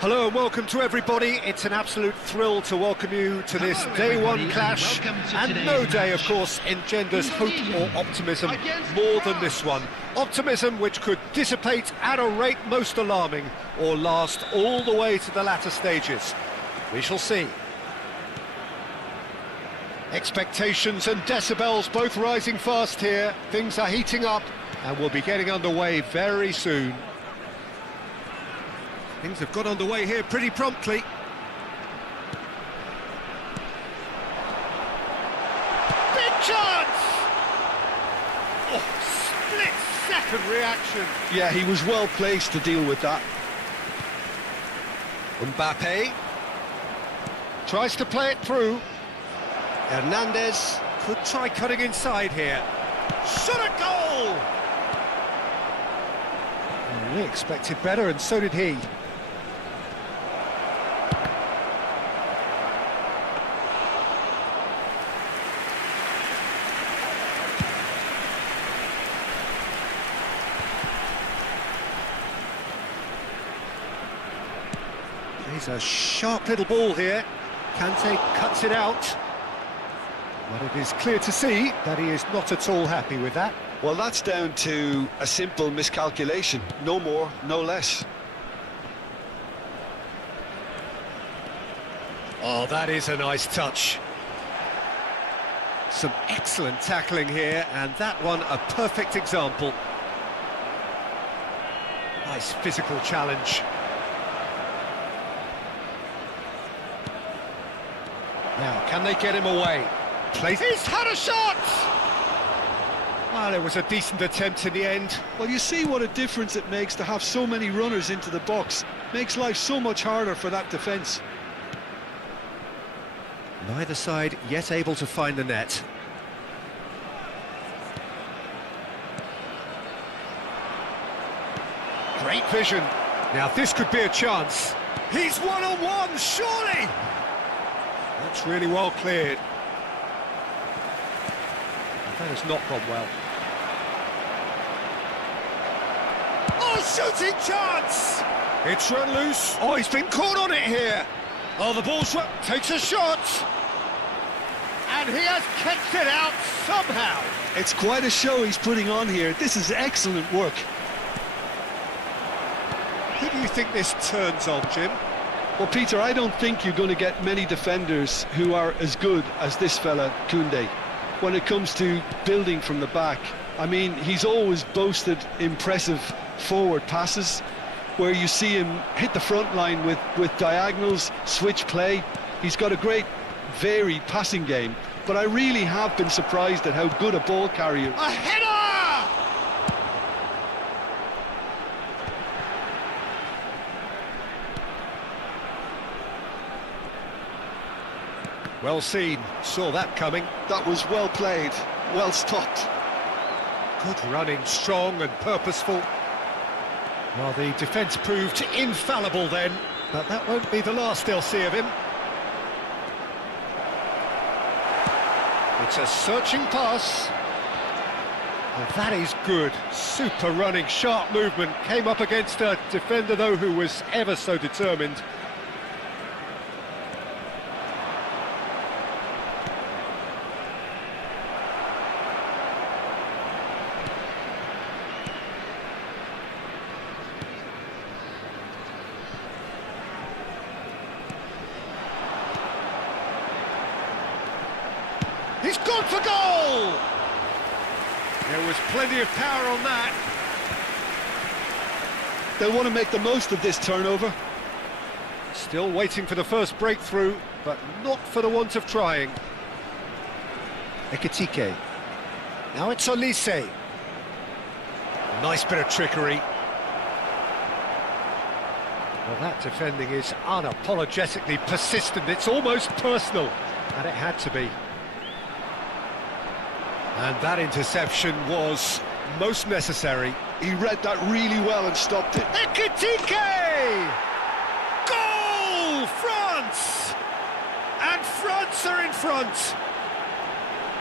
Hello and welcome to everybody. It's an absolute thrill to welcome you to this day one clash, and no day, of course, engenders hope or optimism more than this one. Optimism which could dissipate at a rate most alarming or last all the way to the latter stages. We shall see. Expectations and decibels both rising fast here. Things are heating up and we'll be getting underway very soon. Things have got underway here pretty promptly. Big chance! Oh, split-second reaction. Yeah, he was well placed to deal with that. Mbappe tries to play it through. Hernandez could try cutting inside here. Shot a goal! We expected better, and so did he. He's a sharp little ball here. Kante cuts it out. But it is clear to see that he is not at all happy with that. Well, that's down to a simple miscalculation. No more, no less. Oh, that is a nice touch. Some excellent tackling here, and that one a perfect example. Nice physical challenge. Now, can they get him away? He's had a shot! Well, it was a decent attempt in the end. Well, you see what a difference it makes to have so many runners into the box. Makes life so much harder for that defence. Neither side yet able to find the net. Great vision. Now this could be a chance. He's one-on-one, surely! That's really well cleared. That has not gone well. Oh, shooting chance! It's run loose. Oh, he's been caught on it here. Oh, the ball's takes a shot. And he has kicked it out somehow. It's quite a show he's putting on here. This is excellent work. Who do you think this turns on, Jim? Well, Peter, I don't think you're going to get many defenders who are as good as this fella, Koundé, when it comes to building from the back. I mean, he's always boasted impressive forward passes, where you see him hit the front line with diagonals, switch play. He's got a great, varied passing game, but I really have been surprised at how good a ball carrier. A header! Well seen, saw that coming. That was well played, well stopped. Good running, strong and purposeful. Well, the defence proved infallible then, but that won't be the last they'll see of him. It's a searching pass. Oh, that is good. Super running, sharp movement. Came up against a defender, though, who was ever so determined. He's gone for goal! There was plenty of power on that. They'll want to make the most of this turnover. Still waiting for the first breakthrough, but not for the want of trying. Ekitike. Now it's Olise. Nice bit of trickery. Well, that defending is unapologetically persistent. It's almost personal, and it had to be. And that interception was most necessary. He read that really well and stopped it. Ekitike! Goal! France! And France are in front.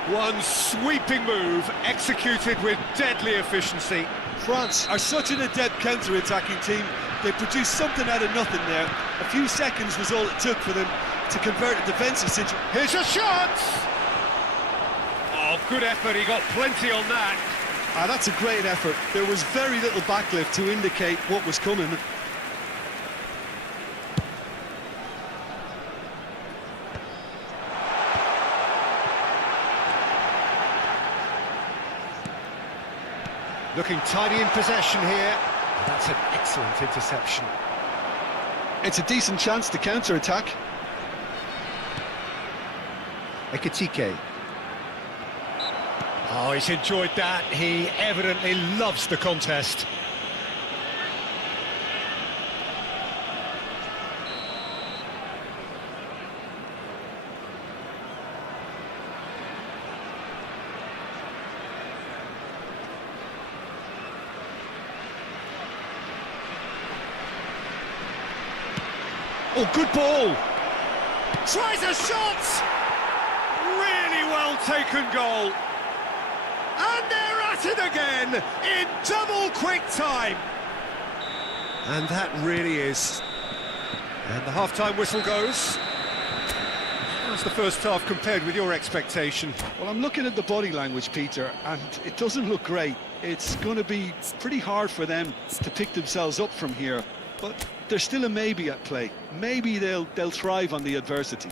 One sweeping move, executed with deadly efficiency. France are such an adept counter-attacking team. They produced something out of nothing there. A few seconds was all it took for them to convert a defensive situation. Here's a shot! Oh, good effort, he got plenty on that. That's a great effort. There was very little backlift to indicate what was coming. Looking tidy in possession here. That's an excellent interception. It's a decent chance to counter-attack. Ekitike. Oh, he's enjoyed that. He evidently loves the contest. Oh, good ball. Tries a shot. Really well taken goal. And they're at it again in double quick time. And that really is. And the half-time whistle goes. How's the first half compared with your expectation? Well, I'm looking at the body language, Peter, and it doesn't look great. It's going to be pretty hard for them to pick themselves up from here, but there's still a maybe at play. Maybe they'll thrive on the adversity.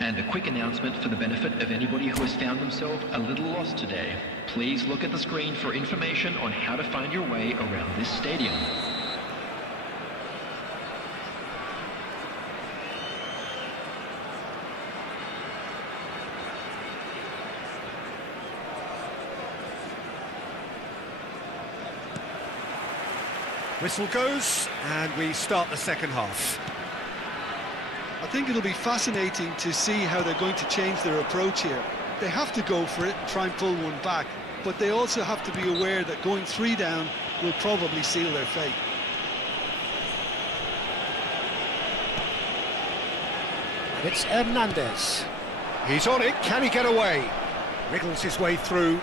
And a quick announcement for the benefit of anybody who has found themselves a little lost today. Please look at the screen for information on how to find your way around this stadium. Whistle goes, and we start the second half. I think it'll be fascinating to see how they're going to change their approach here. They have to go for it and try and pull one back, but they also have to be aware that going 3 down will probably seal their fate. It's Hernandez. He's on it, can he get away? Wriggles his way through.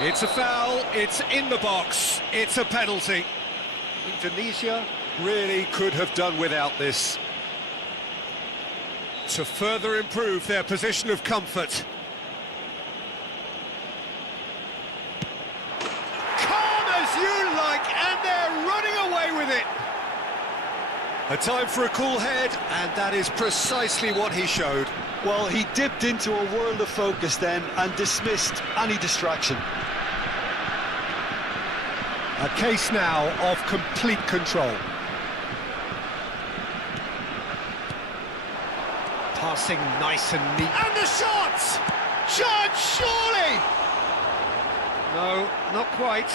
It's a foul, it's in the box, it's a penalty. Indonesia really could have done without this to further improve their position of comfort. Calm as you like, and they're running away with it. A time for a cool head, and that is precisely what he showed. Well, he dipped into a world of focus then and dismissed any distraction. A case now of complete control. Passing nice and neat. And the shot! Judge, surely! No, not quite.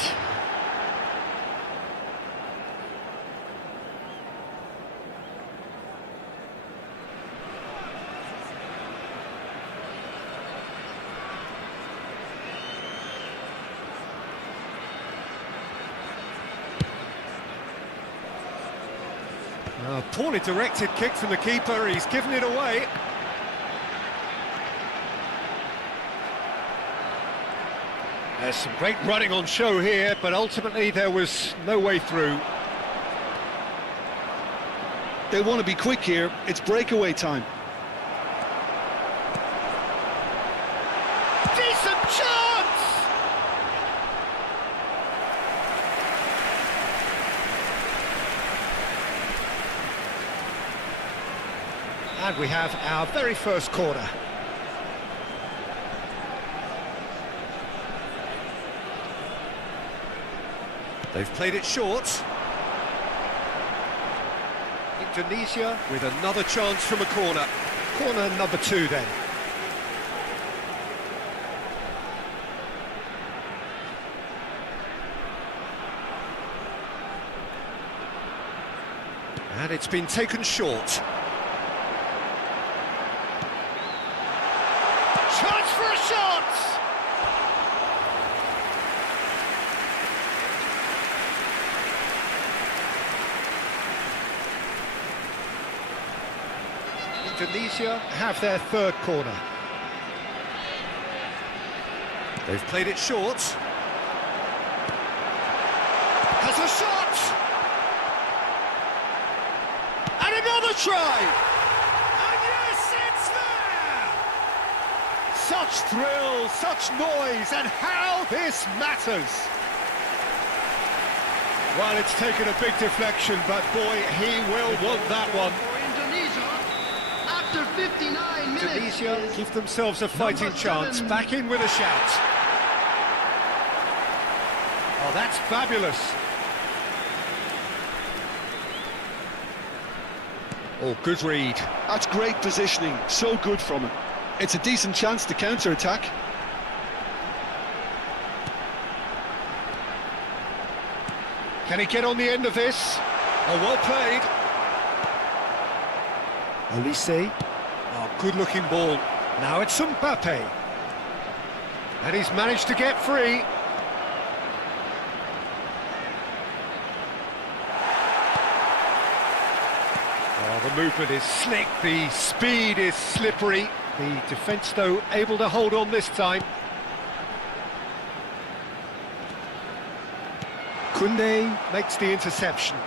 A poorly directed kick from the keeper, he's given it away. There's some great running on show here, but ultimately there was no way through. They want to be quick here, it's breakaway time. Decent chance! And we have our very first corner. They've played it short. Indonesia with another chance from a corner. Corner number 2 then. And it's been taken short. Chance for a shot! Indonesia have their third corner. They've played it short. Has a shot! And another try! And yes, it's there! Such thrill, such noise, and how this matters! Well, it's taken a big deflection, but boy, he will want that one. For Indonesia, after 59 minutes, Indonesia give themselves a fighting chance, back in with a shout. Oh, that's fabulous. Oh, good read. That's great positioning, so good from him. It's a decent chance to counter-attack. Can he get on the end of this? Oh, well played. Olise. Oh, good-looking ball. Now it's Mbappe. And he's managed to get free. Oh, the movement is slick, the speed is slippery. The defence, though, able to hold on this time. Koundé makes the interception.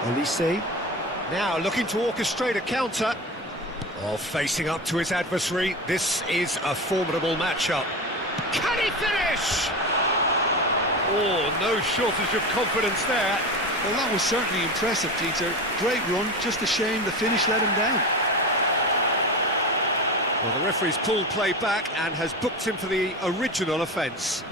Olise. Now looking to orchestrate a counter. Oh, facing up to his adversary. This is a formidable matchup. Can he finish? Oh, no shortage of confidence there. Well, that was certainly impressive, Peter. Great run, just a shame the finish let him down. Well, the referee's pulled play back and has booked him for the original offence.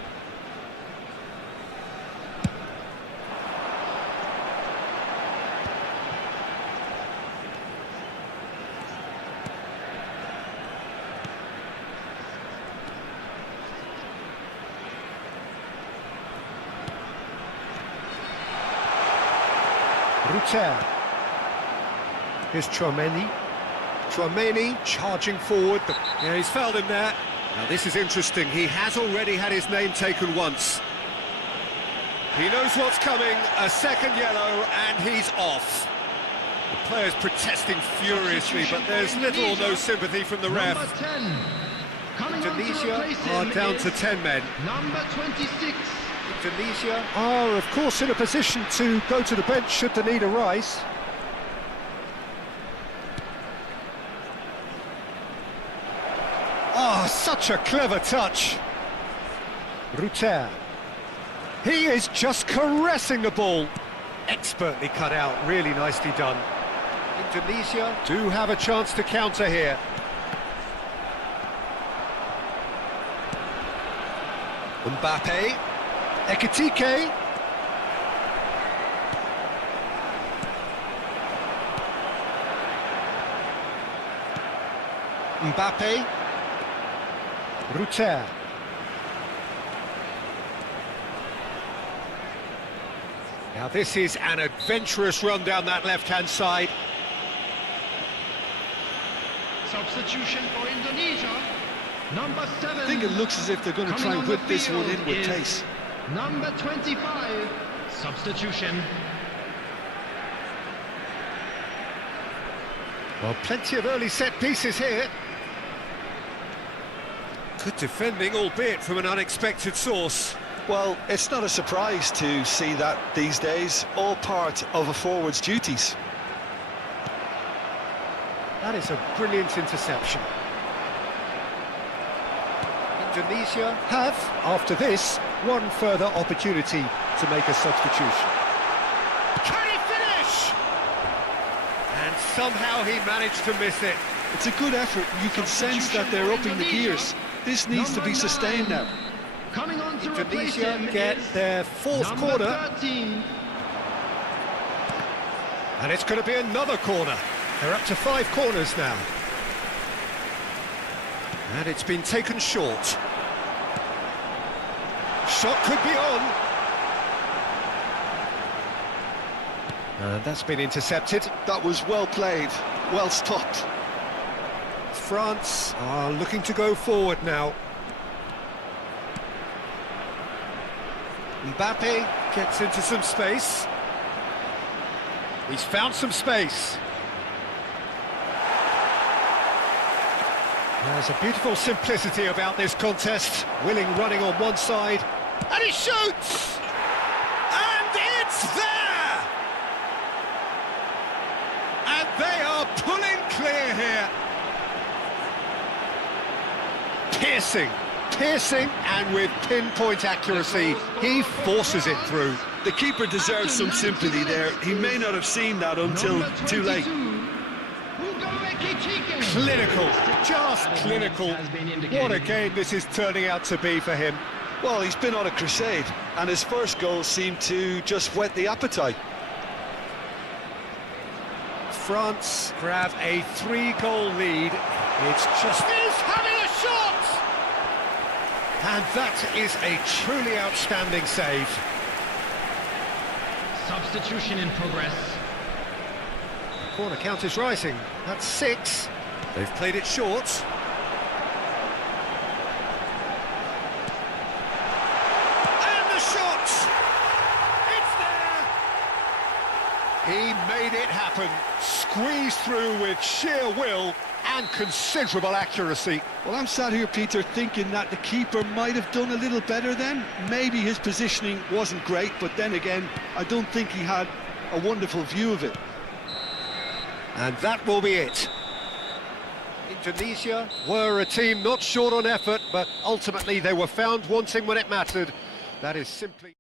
Rutter. Here's Terima. Terima charging forward. Yeah, he's fouled him there. Now this is interesting. He has already had his name taken once. He knows what's coming. A second yellow and he's off. The players protesting furiously, but there's little or no sympathy from the ref. number 10. Coming on to Indonesia replace him are down to is 10 men. number 26. Indonesia are, of course, in a position to go to the bench should the need arise. Oh, such a clever touch. Rutter. He is just caressing the ball. Expertly cut out, really nicely done. Indonesia do have a chance to counter here. Mbappe. Ekitike. Mbappe. Rutter. Now this is an adventurous run down that left-hand side. Substitution for Indonesia. Number 7. I think it looks as if they're going to try and whip this one in with pace. Number 25. Substitution. Well, plenty of early set pieces here. Good defending, albeit from an unexpected source. Well, it's not a surprise to see that these days, all part of a forward's duties. That is a brilliant interception. Indonesia have, after this, one further opportunity to make a substitution. Can he finish? And somehow he managed to miss it. It's a good effort. You can sense that they're upping the gears. This needs to be sustained now. Coming on to replace Indonesia him get is their fourth number corner. 13. And it's going to be another corner. They're up to 5 corners now. And it's been taken short. Shot could be on. And that's been intercepted. That was well played, well stopped. France are looking to go forward now. Mbappe gets into some space. He's found some space. There's a beautiful simplicity about this contest. Willing running on one side, and he shoots! And it's there! And they are pulling clear here. Piercing, and with pinpoint accuracy, he forces it through. The keeper deserves some sympathy there. He may not have seen that until too late. Clinical, just clinical. What a game this is turning out to be for him. Well, he's been on a crusade, and his first goal seemed to just whet the appetite. France grab a 3-goal lead. It's just is having a shot! And that is a truly outstanding save. Substitution in progress. Corner count is rising. That's 6. They've played it short. And the shot! It's there! He made it happen. Squeezed through with sheer will and considerable accuracy. Well, I'm sat here, Peter, thinking that the keeper might have done a little better then. Maybe his positioning wasn't great, but then again, I don't think he had a wonderful view of it. And that will be it. Indonesia were a team not short on effort, but ultimately they were found wanting when it mattered. That is simply...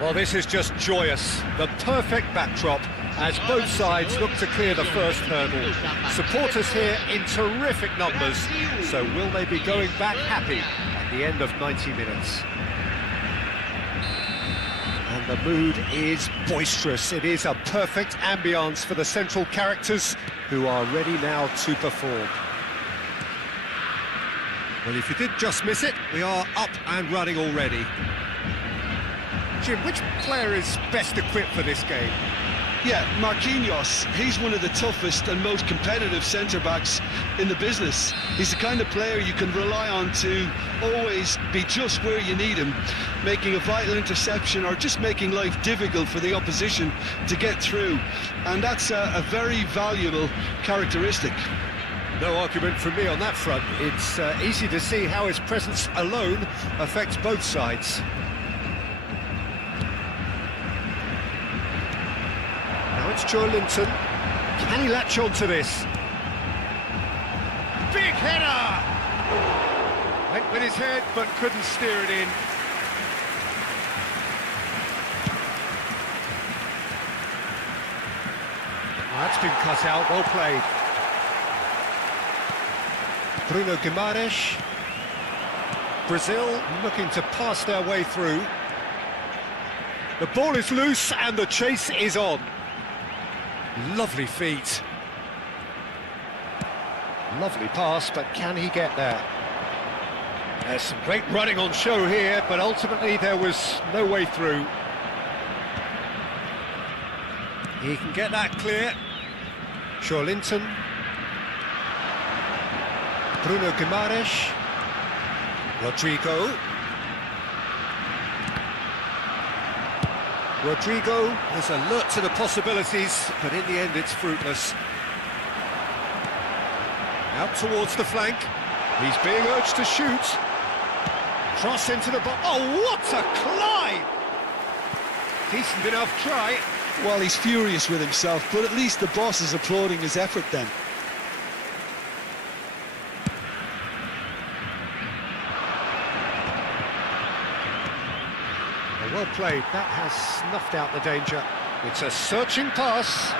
Well, this is just joyous. The perfect backdrop as both sides look to clear the first hurdle. Supporters here in terrific numbers, so will they be going back happy at the end of 90 minutes? And the mood is boisterous. It is a perfect ambience for the central characters who are ready now to perform. Well, if you did just miss it, we are up and running already. Jim, which player is best equipped for this game? Yeah, Marquinhos, he's one of the toughest and most competitive centre-backs in the business. He's the kind of player you can rely on to always be just where you need him, making a vital interception or just making life difficult for the opposition to get through. And that's a very valuable characteristic. No argument from me on that front. It's easy to see how his presence alone affects both sides. Now it's Linton. Can he latch on to this? Big header! Went with his head, but couldn't steer it in. Oh, that's been cut out, well played. Bruno Guimaraes. Brazil looking to pass their way through. The ball is loose and the chase is on. Lovely feet. Lovely pass, but can he get there? There's some great running on show here, but ultimately there was no way through. He can get that clear. Linton. Bruno Guimaraes. Rodrigo. Rodrigo is alert to the possibilities, but in the end it's fruitless. Out towards the flank. He's being urged to shoot. Cross into the box. Oh, what a climb! Decent enough try. Well, he's furious with himself, but at least the boss is applauding his effort then. Well played, that has snuffed out the danger. It's a searching pass.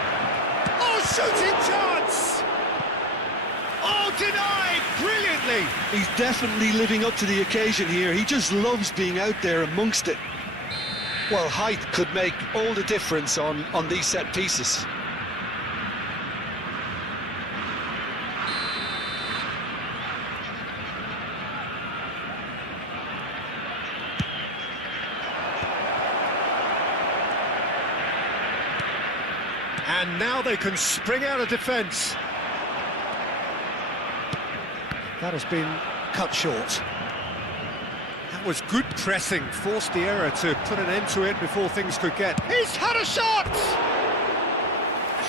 Oh, shooting chance! Oh, denied brilliantly! He's definitely living up to the occasion here. He just loves being out there amongst it. Well, height could make all the difference on these set pieces. And now they can spring out of defence. That has been cut short. That was good pressing, forced the error to put an end to it before things could get. He's had a shot!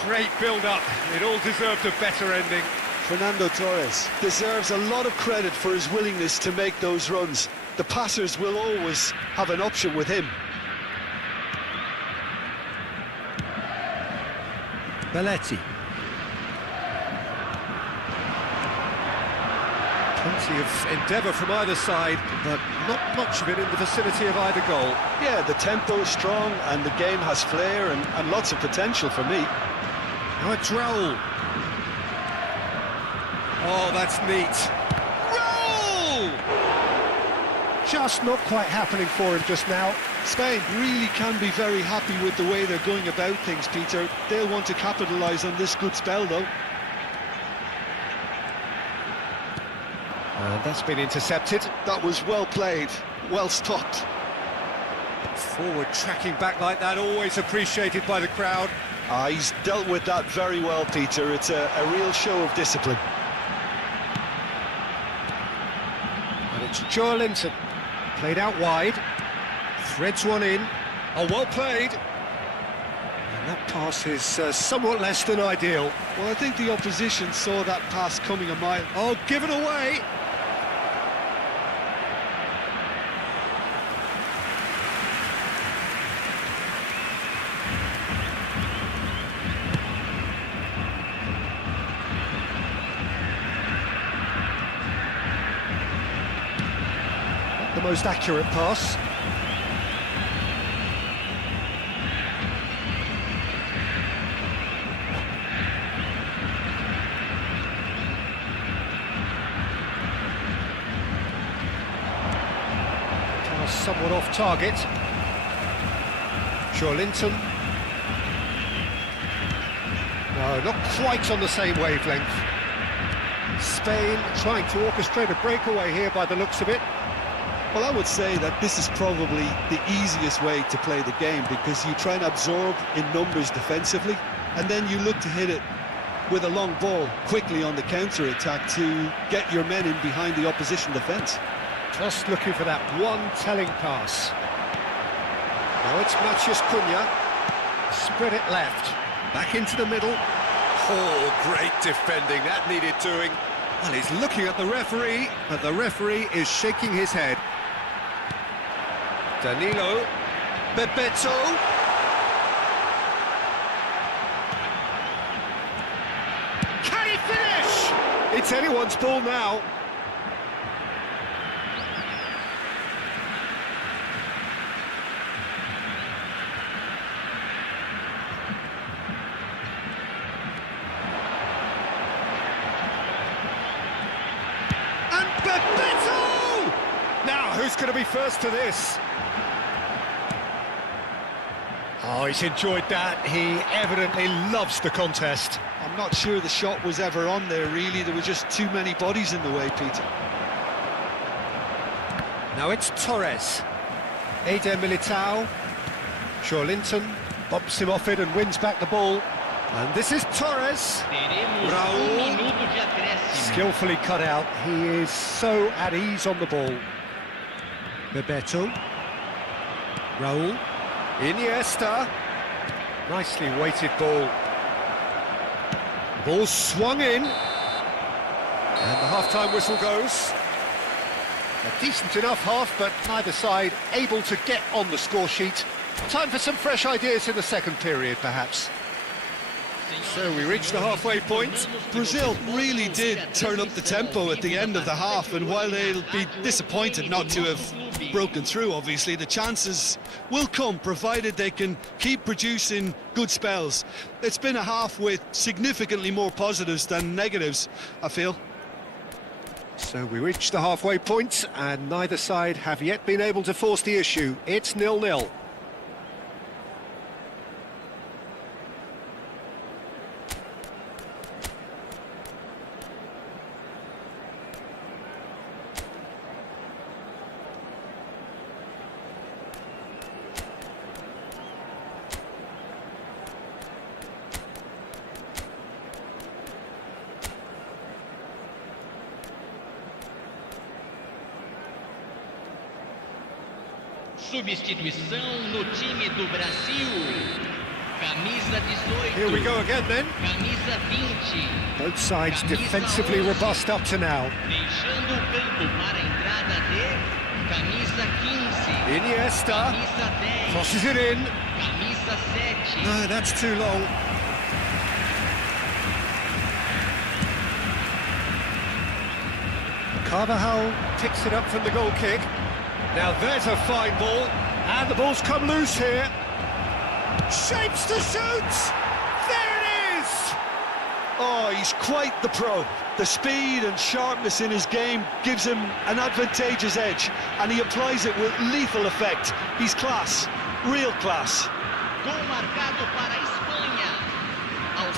Great build-up. It all deserved a better ending. Fernando Torres deserves a lot of credit for his willingness to make those runs. The passers will always have an option with him. Belletti. Plenty of endeavour from either side, but not much of it in the vicinity of either goal. Yeah, the tempo is strong and the game has flair and lots of potential for me. Now a Droll. Oh, that's neat. Roll! Just not quite happening for him just now. Spain really can be very happy with the way they're going about things, Peter. They'll want to capitalise on this good spell, though. And that's been intercepted. That was well played, well stopped. Forward tracking back like that, always appreciated by the crowd. He's dealt with that very well, Peter. It's a real show of discipline. And it's Linton, played out wide. Threads one in. Oh, well played. And that pass is somewhat less than ideal. Well, I think the opposition saw that pass coming a mile. Oh, given away. Not the most accurate pass. Pass somewhat off target. Linton. No, not quite on the same wavelength. Spain trying to orchestrate a breakaway here by the looks of it. Well, I would say that this is probably the easiest way to play the game, because you try and absorb in numbers defensively, and then you look to hit it with a long ball quickly on the counter-attack to get your men in behind the opposition defence. Just looking for that one telling pass. Now it's Maciej Cunha. Spread it left. Back into the middle. Oh, great defending. That needed doing. Well, he's looking at the referee, but the referee is shaking his head. Danilo. Bebeto. Can he finish? It's anyone's ball now. Now, who's going to be first to this? Oh, he's enjoyed that. He evidently loves the contest. I'm not sure the shot was ever on there, really. There were just too many bodies in the way, Peter. Now it's Torres. Eder Militao. Linton bumps him off it and wins back the ball. And this is Torres. Raul. Skillfully cut out. He is so at ease on the ball. Bebeto. Raul. Iniesta. Nicely weighted ball. Ball swung in. And the half-time whistle goes. A decent enough half, but neither side able to get on the score sheet. Time for some fresh ideas in the second period, perhaps. So we reach the halfway point. Brazil really did turn up the tempo at the end of the half, and while they'll be disappointed not to have broken through, obviously, the chances will come, provided they can keep producing good spells. It's been a half with significantly more positives than negatives, I feel. So we reach the halfway point, and neither side have yet been able to force the issue. It's 0-0. Substituição no time do Brasil. Camisa 18. Here we go again then. Camisa 20. Both sides defensively robust up to now. Deixando o campo para a entrada de camisa 15. Iniesta. Camisa 10. Crosses it in. Camisa 7. No, that's too long. Carvajal picks it up from the goal kick. Now there's a fine ball, and the ball's come loose here. Shapes to shoot! There it is! Oh, he's quite the pro. The speed and sharpness in his game gives him an advantageous edge, and he applies it with lethal effect. He's class, real class. Gol marcado para a Espanha.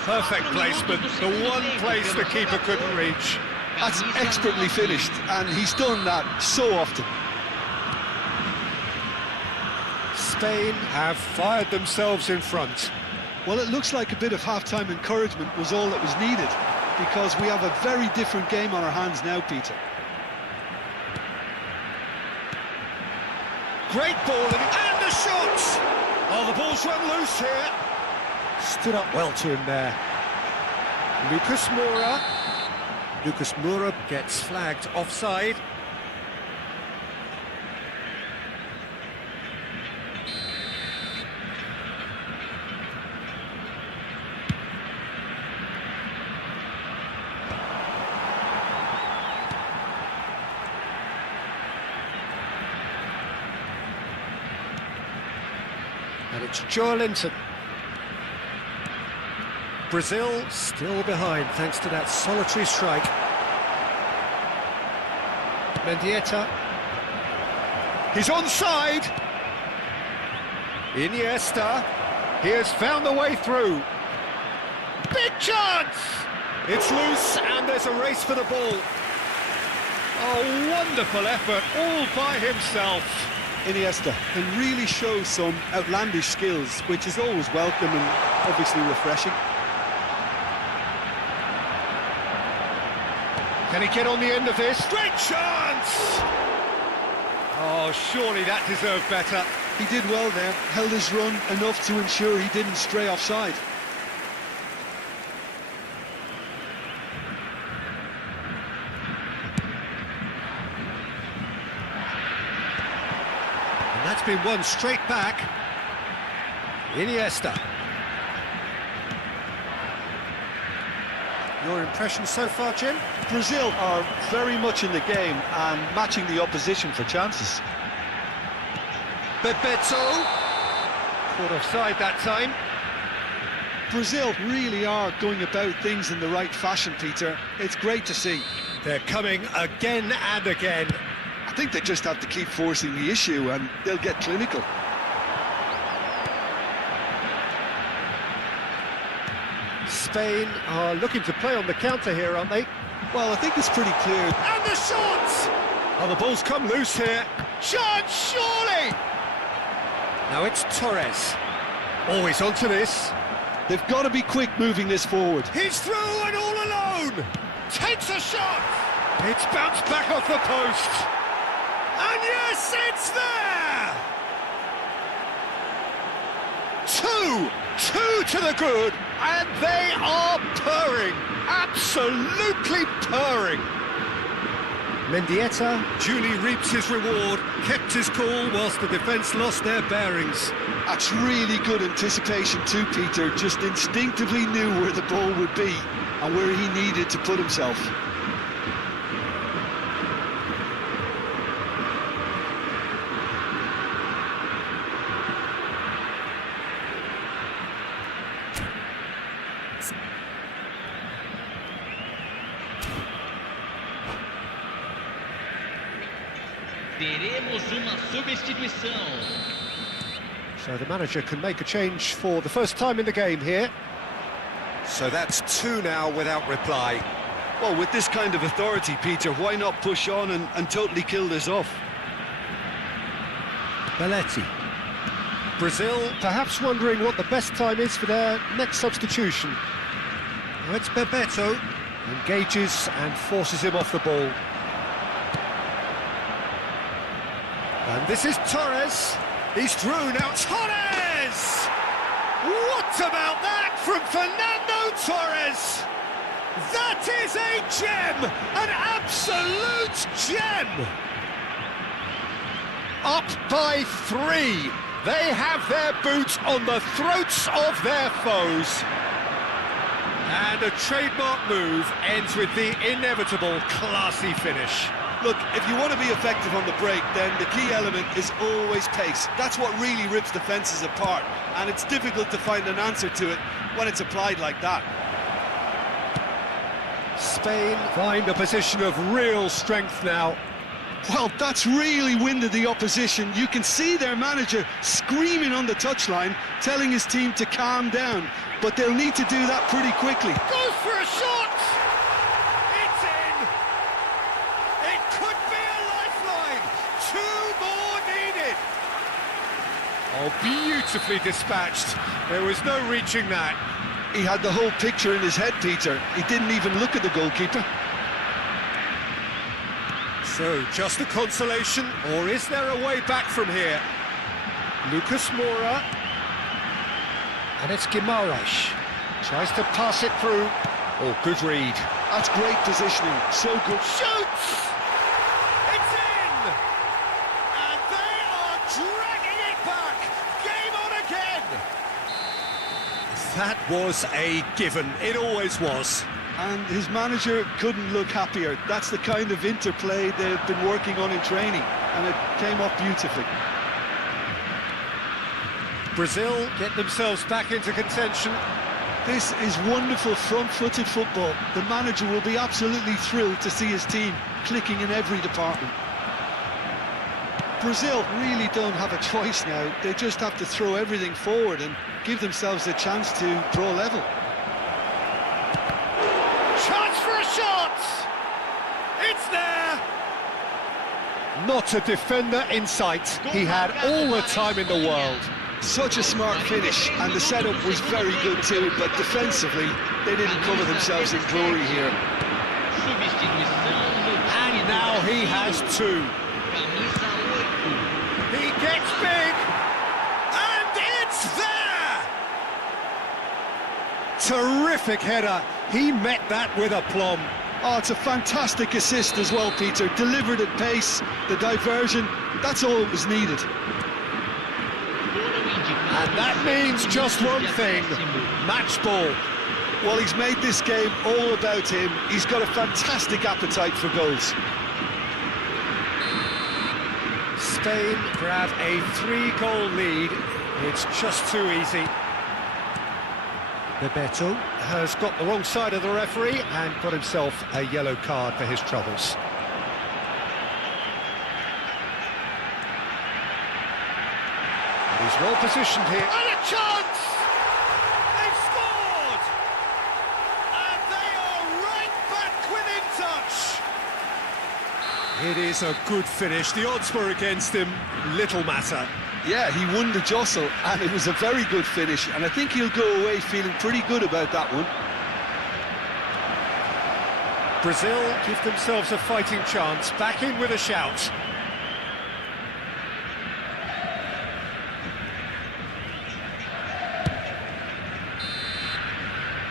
Perfect placement, the one place the keeper couldn't reach. That's expertly finished, and he's done that so often. Spain have fired themselves in front. Well, it looks like a bit of half-time encouragement was all that was needed, because we have a very different game on our hands now, Peter. Great ball, and the shot! Oh, the ball's run loose here. Stood up well to him there. Lucas Moura. Lucas Moura gets flagged offside. And it's Linton. Brazil still behind thanks to that solitary strike. Mendieta. He's onside. Iniesta. He has found the way through. Big chance! It's loose and there's a race for the ball. Oh, wonderful effort, all by himself. Iniesta can really show some outlandish skills, which is always welcome and obviously refreshing. Can he get on the end of this? Great chance! Oh, surely that deserved better. He did well there, held his run enough to ensure he didn't stray offside. And that's been won straight back. Iniesta. Your impression so far, Jim? Brazil are very much in the game and matching the opposition for chances. Bebeto. Caught offside that time. Brazil really are going about things in the right fashion, Peter. It's great to see. They're coming again and again. I think they just have to keep forcing the issue and they'll get clinical. Spain are looking to play on the counter here, aren't they? Well, I think it's pretty clear. And the shot! Oh, the ball's come loose here. Chance, surely! Now it's Torres. Always onto this. They've got to be quick moving this forward. He's through and all alone! Takes a shot! It's bounced back off the post. And yes, it's there! Two to the good, and they are purring, absolutely purring. Mendieta duly reaps his reward, kept his cool whilst the defence lost their bearings. That's really good anticipation too, Peter. Just instinctively knew where the ball would be and where he needed to put himself. Teremos uma substituição. So the manager can make a change for the first time in the game here. So that's two now without reply. Well, with this kind of authority, Peter, why not push on and totally kill this off? Belletti. Brazil perhaps wondering what the best time is for their next substitution. Now it's Bebeto. Engages and forces him off the ball. And this is Torres. He's through now. Torres! What about that from Fernando Torres? That is a gem! An absolute gem! Up by 3. They have their boots on the throats of their foes. And a trademark move ends with the inevitable classy finish. Look, if you want to be effective on the break, then the key element is always pace. That's what really rips defences apart, and it's difficult to find an answer to it when it's applied like that. Spain find a position of real strength now. Well, that's really winded the opposition. You can see their manager screaming on the touchline, telling his team to calm down, but they'll need to do that pretty quickly. Goes for a shot! It's in! It could be a lifeline! 2 more needed! Oh, beautifully dispatched. There was no reaching that. He had the whole picture in his head, Peter. He didn't even look at the goalkeeper. So, just a consolation, or is there a way back from here? Lucas Moura. And it's Guimaraes. Tries to pass it through. Oh, good read. That's great positioning, so good. Shoots! It's in! And they are dragging it back! Game on again! That was a given. It always was. And his manager couldn't look happier. That's the kind of interplay they've been working on in training, and it came off beautifully. Brazil get themselves back into contention. This is wonderful front-footed football. The manager will be absolutely thrilled to see his team clicking in every department. Brazil really don't have a choice now. They just have to throw everything forward and give themselves a chance to draw level. Chance for a shot! It's there! Not a defender in sight. He had all the time in the world. Such a smart finish, and the setup was very good too, but defensively, they didn't cover themselves in glory here. And now he has two. He gets big, and it's there! Terrific header. He met that with aplomb. Oh, it's a fantastic assist as well, Peter. Delivered at pace, the diversion, that's all that was needed. And that means just one thing, match ball. Well, he's made this game all about him. He's got a fantastic appetite for goals. Spain grab a 3-goal lead. It's just too easy. Bebeto has got the wrong side of the referee and got himself a yellow card for his troubles. He's well positioned here. And a chance! They've scored! And they are right back within touch. It is a good finish. The odds were against him. Little matter. Yeah, he won the jostle, and it was a very good finish, and I think he'll go away feeling pretty good about that one. Brazil give themselves a fighting chance, back in with a shout.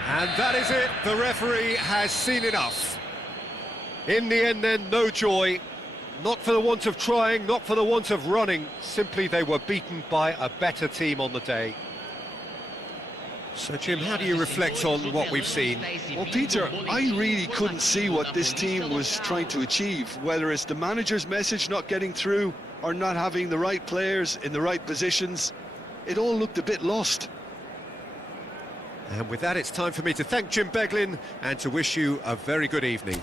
And that is it, the referee has seen enough. In the end then, no joy. Not for the want of trying, not for the want of running, simply they were beaten by a better team on the day. So Jim, how do you reflect on what we've seen? Well, Peter, I really couldn't see what this team was trying to achieve, whether it's the manager's message not getting through or not having the right players in the right positions. It all looked a bit lost. And with that, it's time for me to thank Jim Beglin and to wish you a very good evening.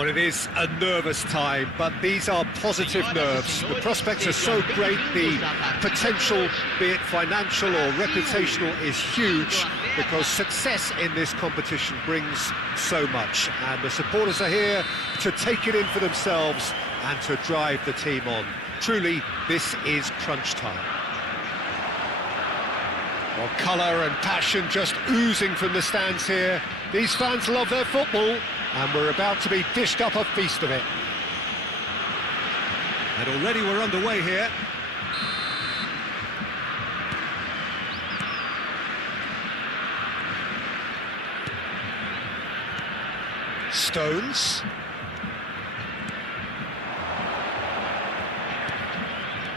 Well, it is a nervous time, but these are positive nerves. The prospects are so great, the potential, be it financial or reputational, is huge, because success in this competition brings so much. And the supporters are here to take it in for themselves and to drive the team on. Truly, this is crunch time. Well, colour and passion just oozing from the stands here. These fans love their football, and we're about to be dished up a feast of it. And already we're underway here. Stones.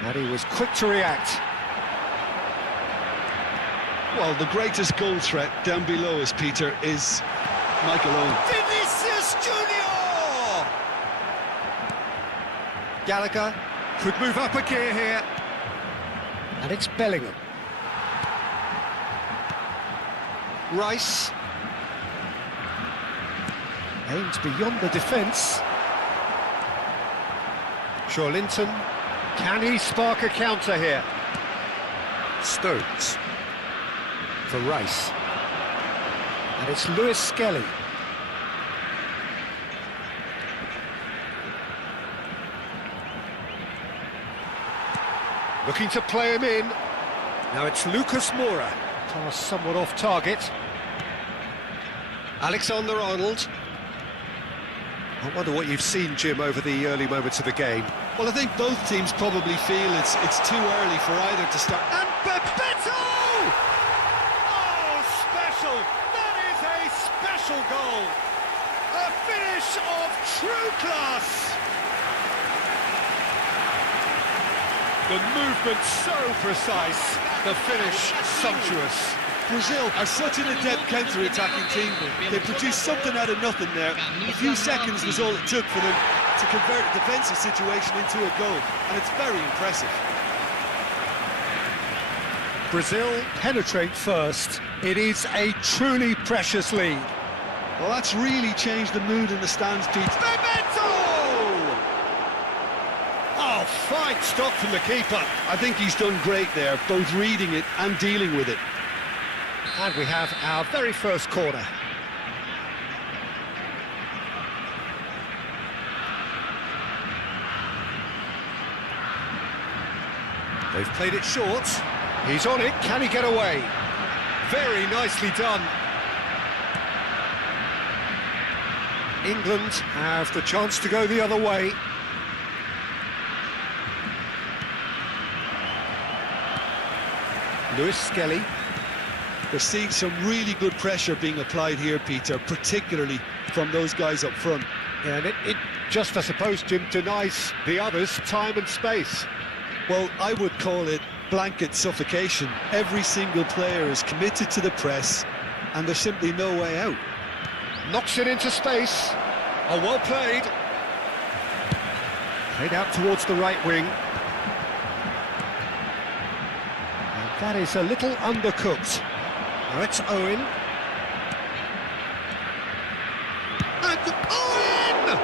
And he was quick to react. Well, the greatest goal threat down below us, Peter, is Michael Owen. Vinicius Junior! Gallagher could move up a gear here. And it's Bellingham. Rice. Aims beyond the defence. Linton. Can he spark a counter here? Stones. For Rice. And it's Lewis Skelly. Looking to play him in. Now it's Lucas Moura. Pass somewhat off target. Alexander-Arnold. I wonder what you've seen, Jim, over the early moments of the game. Well, I think both teams probably feel it's too early for either to start. And Bebeto! Oh, special! That is a special goal! A finish of true class! The movement so precise, the finish sumptuous. Brazil are such an adept counter-attacking team. They produced something out of nothing there. A few seconds was all it took for them to convert a defensive situation into a goal, and it's very impressive. Brazil penetrate first. It is a truly precious lead. Well, that's really changed the mood in the stands, Pete. Bebeto! Oh, fine stop from the keeper. I think he's done great there, both reading it and dealing with it. And we have our very first corner. They've played it short. He's on it. Can he get away? Very nicely done. England have the chance to go the other way. Lewis Skelly. We're seeing some really good pressure being applied here, Peter, particularly from those guys up front. Yeah, and it just, I suppose, Jim, denies the others time and space. Well, I would call it blanket suffocation. Every single player is committed to the press, and there's simply no way out. Knocks it into space. Oh, well played. Played out towards the right wing. And that is a little undercooked. Now it's Owen. And Owen!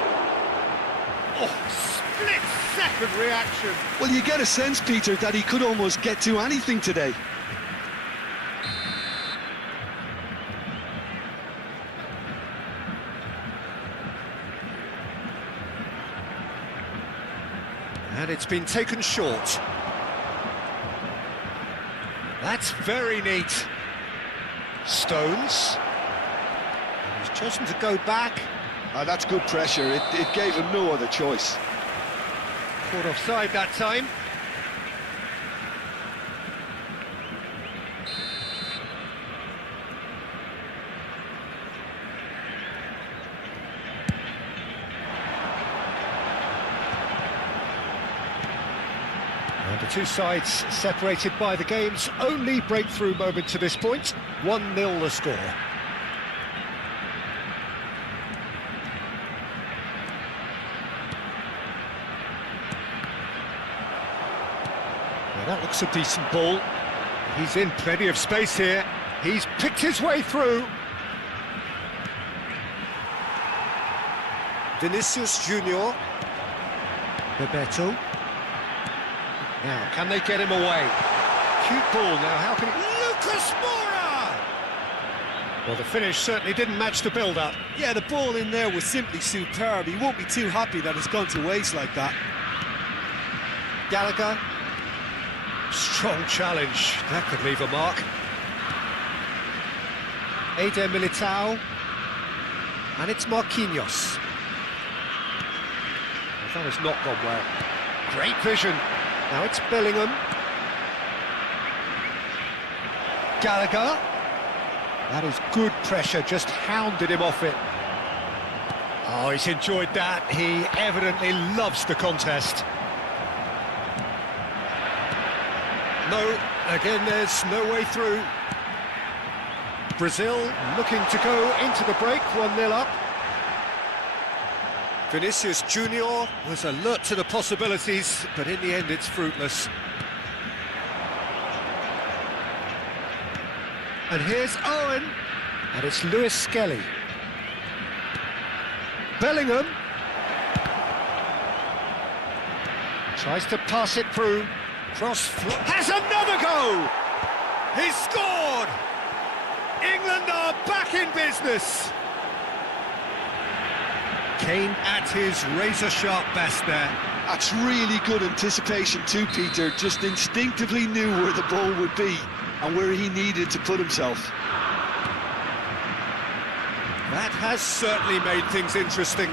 Oh, split-second reaction. Well, you get a sense, Peter, that he could almost get to anything today. And it's been taken short. That's very neat. Stones. And he's chosen to go back. That's good pressure. It gave him no other choice. Caught offside that time. And the two sides separated by the game's only breakthrough moment to this point. 1-0 the score. Well, that looks a decent ball. He's in plenty of space here. He's picked his way through. Vinicius Junior. Bebeto. Now, can they get him away? Cute ball now, how can he... Lucas Moura! Well, the finish certainly didn't match the build-up. Yeah, the ball in there was simply superb. He won't be too happy that it's gone to waste like that. Gallagher. Strong challenge. That could leave a mark. Eder Militao. And it's Marquinhos. That has not gone well. Great vision. Now it's Bellingham. Gallagher. That is good pressure, just hounded him off it. Oh, he's enjoyed that. He evidently loves the contest. No, again, there's no way through. Brazil looking to go into the break, 1-0 up. Vinicius Junior was alert to the possibilities, but in the end it's fruitless. And here's Owen, and it's Lewis Skelly. Bellingham tries to pass it through. Has another go! He's scored! England are back in business! Kane at his razor-sharp best there. That's really good anticipation too, Peter. Just instinctively knew where the ball would be and where he needed to put himself. That has certainly made things interesting.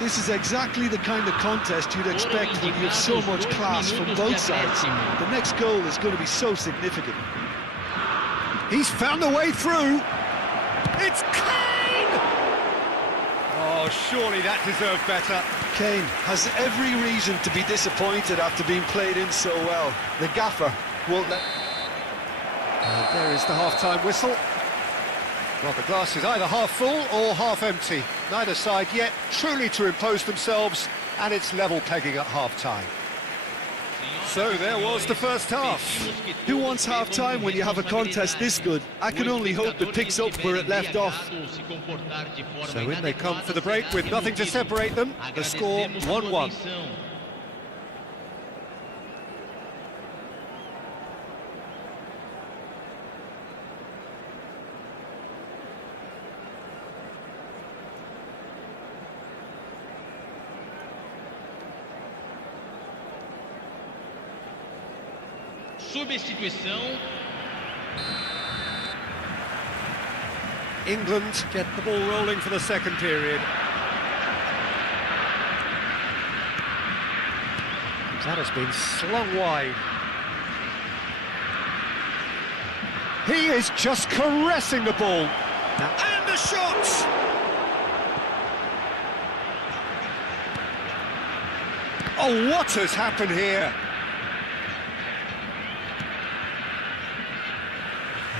This is exactly the kind of contest you'd expect when you have so much class from both sides. The next goal is going to be so significant. He's found a way through. It's Kane! Oh, surely that deserved better. Kane has every reason to be disappointed after being played in so well. The gaffer won't let... And there is the half-time whistle. Well, the glass is either half full or half empty. Neither side yet truly to impose themselves, and it's level pegging at half-time. So there was the first half. Who wants half-time when you have a contest this good? I can only hope it picks up where it left off. So in they come for the break with nothing to separate them. The score 1-1. Substituição. England get the ball rolling for the second period. That has been slung wide. He is just caressing the ball. Now, and the shot! Oh, what has happened here?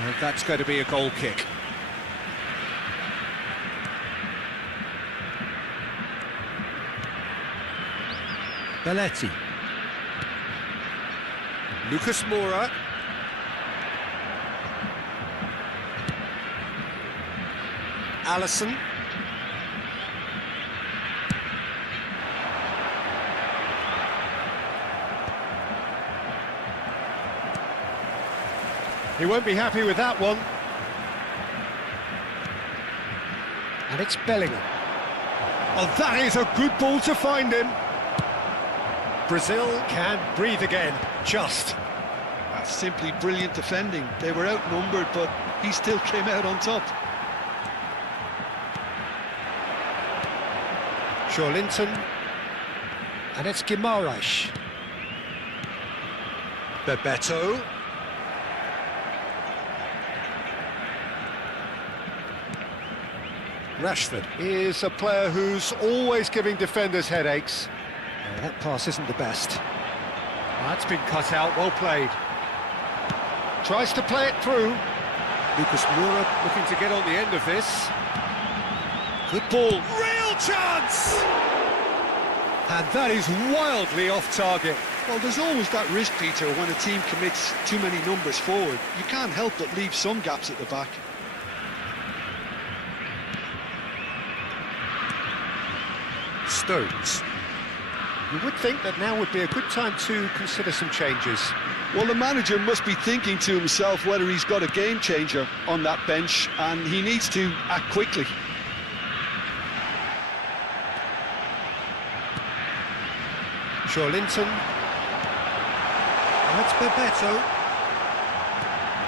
Well, that's going to be a goal kick. Belletti. Lucas Moura. Alisson. He won't be happy with that one. And it's Bellingham. Oh, that is a good ball to find him. Brazil can breathe again, just. That's simply brilliant defending. They were outnumbered, but he still came out on top. Linton. And it's Guimaraes. Bebeto. Rashford is a player who's always giving defenders headaches. That pass isn't the best. That's been cut out, well played. Tries to play it through. Lucas Moura looking to get on the end of this. Good ball. Real chance! And that is wildly off target. Well, there's always that risk, Peter, when a team commits too many numbers forward. You can't help but leave some gaps at the back. Stones. You would think that now would be a good time to consider some changes. Well, the manager must be thinking to himself whether he's got a game changer on that bench, and he needs to act quickly. Linton. That's Bebeto.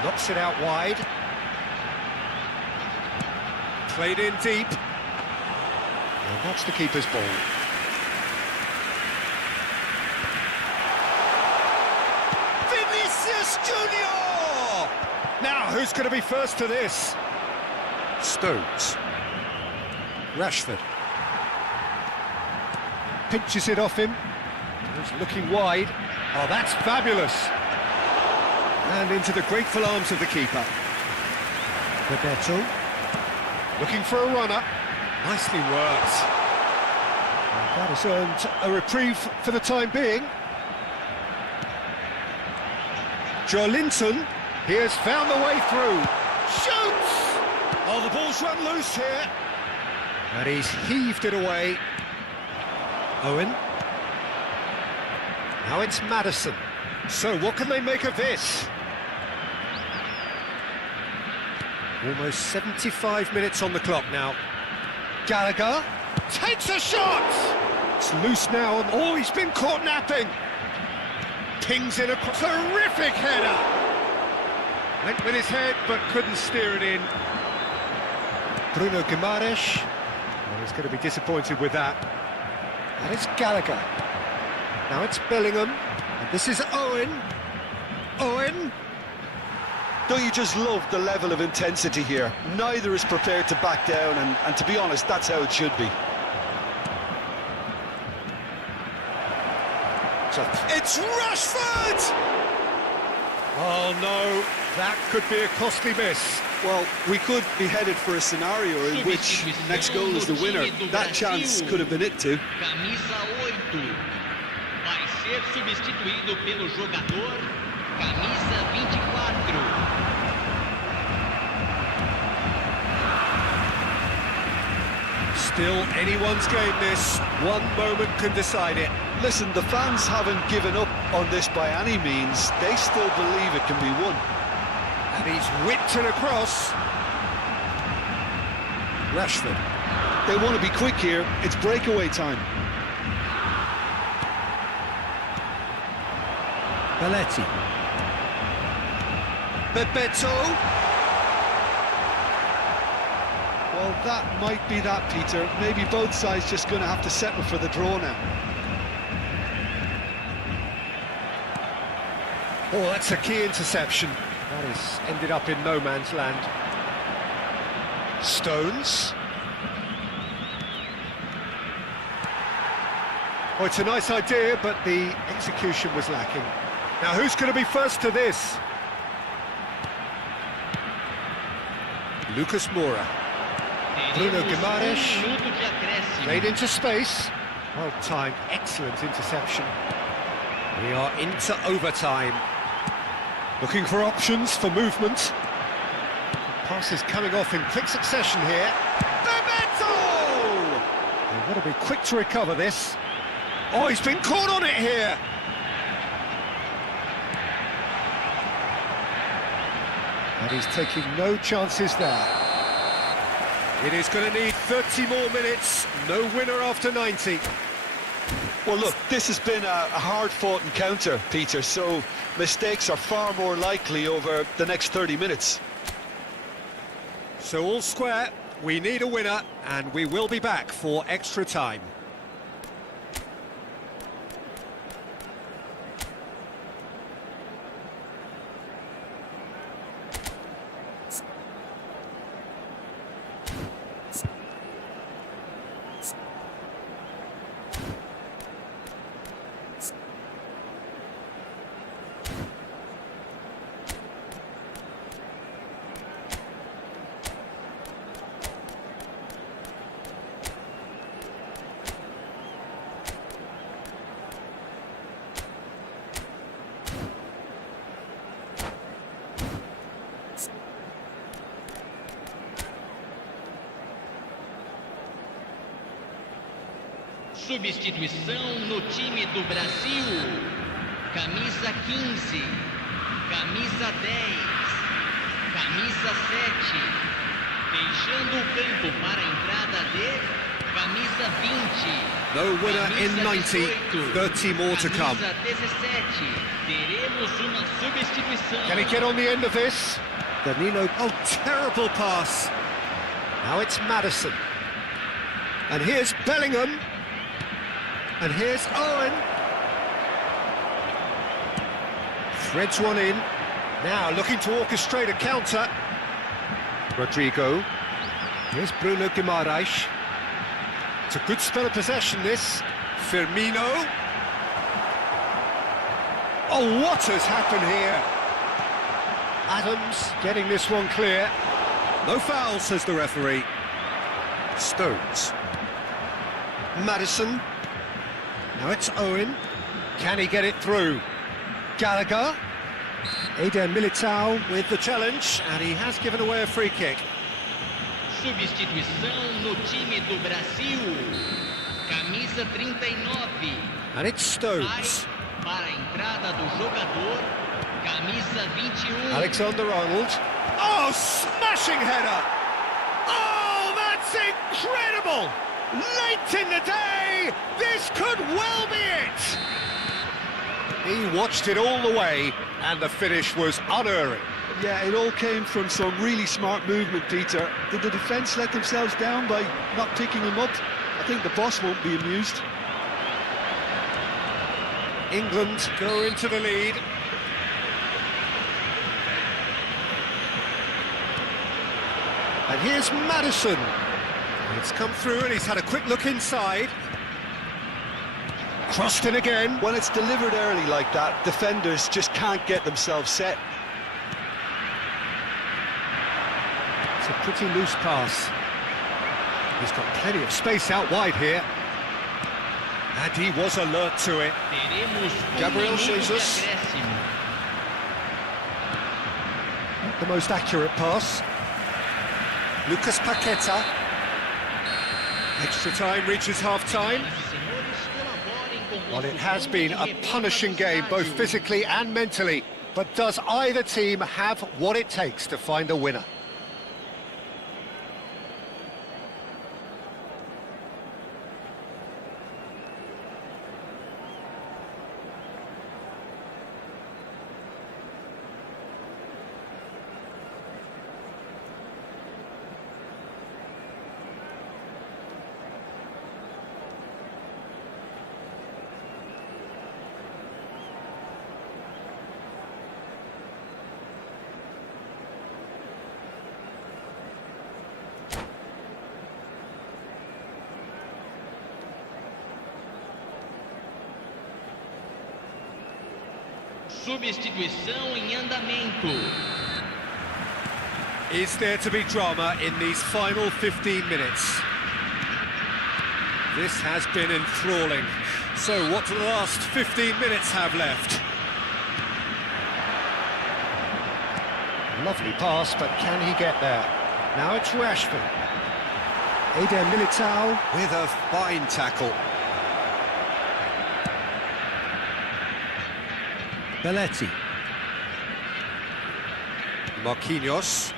Knocks it out wide. Played in deep. And that's the keeper's ball. Vinicius Junior! Now, who's going to be first to this? Stones. Rashford. Pinches it off him. He's looking wide. Oh, that's fabulous. And into the grateful arms of the keeper. Bebeto. Looking for a runner. Nicely worked. And that has earned a reprieve for the time being. Linton. He has found the way through. Shoots! Oh, the ball's run loose here. And he's heaved it away. Owen. Now it's Maddison. So what can they make of this? Almost 75 minutes on the clock now. Gallagher takes a shot! It's loose now, and oh, he's been caught napping. Pings in a terrific header. Went with his head, but couldn't steer it in. Bruno Guimaraes. Well, he's going to be disappointed with that. And it's Gallagher. Now it's Bellingham, and this is Owen. Owen. Don't you just love the level of intensity here? Neither is prepared to back down, and to be honest, that's how it should be. It's Rashford! Oh no, that could be a costly miss. Well, we could be headed for a scenario in which next goal is the winner. That chance could have been it too. Camisa 8. Vai ser substituído pelo jogador camisa 24. Still anyone's game this. One moment can decide it. Listen, the fans haven't given up on this by any means. They still believe it can be won. And he's whipped it across. Rashford. They want to be quick here. It's breakaway time. Belletti. Bebeto. Well, that might be that, Peter. Maybe both sides just going to have to settle for the draw now. Oh, that's a key interception. That has ended up in no man's land. Stones. Oh, it's a nice idea, but the execution was lacking. Now, who's going to be first to this? Lucas Moura. Bruno Guimaraes. Played into space. Well timed, excellent interception. We are into overtime. Looking for options for movement. Pass is coming off in quick succession here. Bebeto! They've got to be quick to recover this. Oh, he's been caught on it here. And he's taking no chances there. It is going to need 30 more minutes. No winner after 90. Well, look, this has been a hard-fought encounter, Peter, so mistakes are far more likely over the next 30 minutes. So all square, we need a winner, and we will be back for extra time. Substituição no time do Brasil. Camisa 15, camisa 10, camisa 7. Deixando o campo para a entrada de camisa 20. No winner in 90, 30 more to come. Camisa 17. Teremos uma substituição. Can he get on the end of this? Danilo, oh, terrible pass. Now it's Maddison. And here's Bellingham. And here's Owen. Threads one in. Now looking to orchestrate a counter. Rodrigo. Here's Bruno Guimaraes. It's a good spell of possession, this. Firmino. Oh, what has happened here? Adams getting this one clear. No foul, says the referee. Stones. Maddison. Now it's Owen. Can he get it through? Gallagher. Eden Militao with the challenge, and he has given away a free kick. Substituição no time do Brasil. Camisa 39. And it's Stones. Sai para a entrada do jogador. Camisa 21. Alexander-Arnold. Oh, smashing header! Oh, that's incredible! Late in the day, this could well be it! He watched it all the way, and the finish was unerring. Yeah, it all came from some really smart movement, Peter. Did the defence let themselves down by not picking him up? I think the boss won't be amused. England go into the lead. And here's Maddison. It's come through and he's had a quick look inside. Crossed in again. When it's delivered early like that, defenders just can't get themselves set. It's a pretty loose pass. He's got plenty of space out wide here. And he was alert to it. Teremos Gabriel minuto de Jesus. acréscimo. Not the most accurate pass. Lucas Paqueta. Extra time reaches half-time. Well, it has been a punishing game, both physically and mentally. But does either team have what it takes to find a winner? Substituição em andamento. Is there to be drama in these final 15 minutes? This has been enthralling. So what do the last 15 minutes have left? Lovely pass, but can he get there? Now it's Rashford. Eden Militao with a fine tackle. Belletti. Marquinhos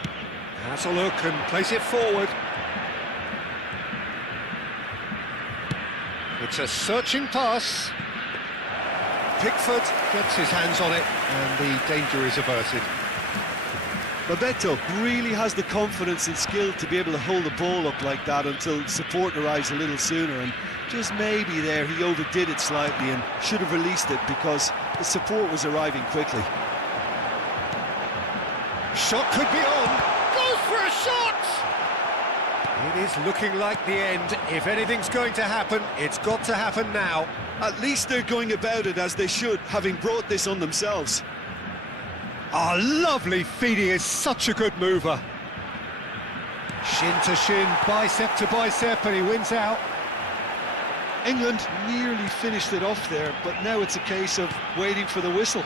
has a look and plays it forward. It's a searching pass. Pickford gets his hands on it and the danger is averted. Bebeto really has the confidence and skill to be able to hold the ball up like that until support arrives a little sooner, and just maybe there he overdid it slightly and should have released it because the support was arriving quickly. Shot could be on. Goes for a shot! It is looking like the end. If anything's going to happen, it's got to happen now. At least they're going about it as they should, having brought this on themselves. Ah, lovely feed. He is such a good mover. Shin to shin, bicep to bicep, and he wins out. England nearly finished it off there, but now it's a case of waiting for the whistle.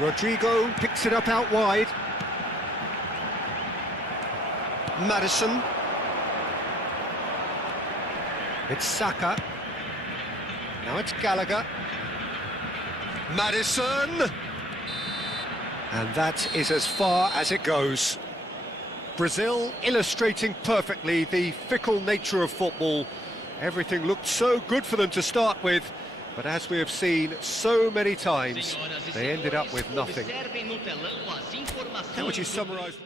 Rodrigo picks it up out wide. Maddison. It's Saka. Now it's Gallagher. Maddison! And that is as far as it goes. Brazil illustrating perfectly the fickle nature of football. Everything looked so good for them to start with, but as we have seen so many times, they ended up with nothing. How would you summarise...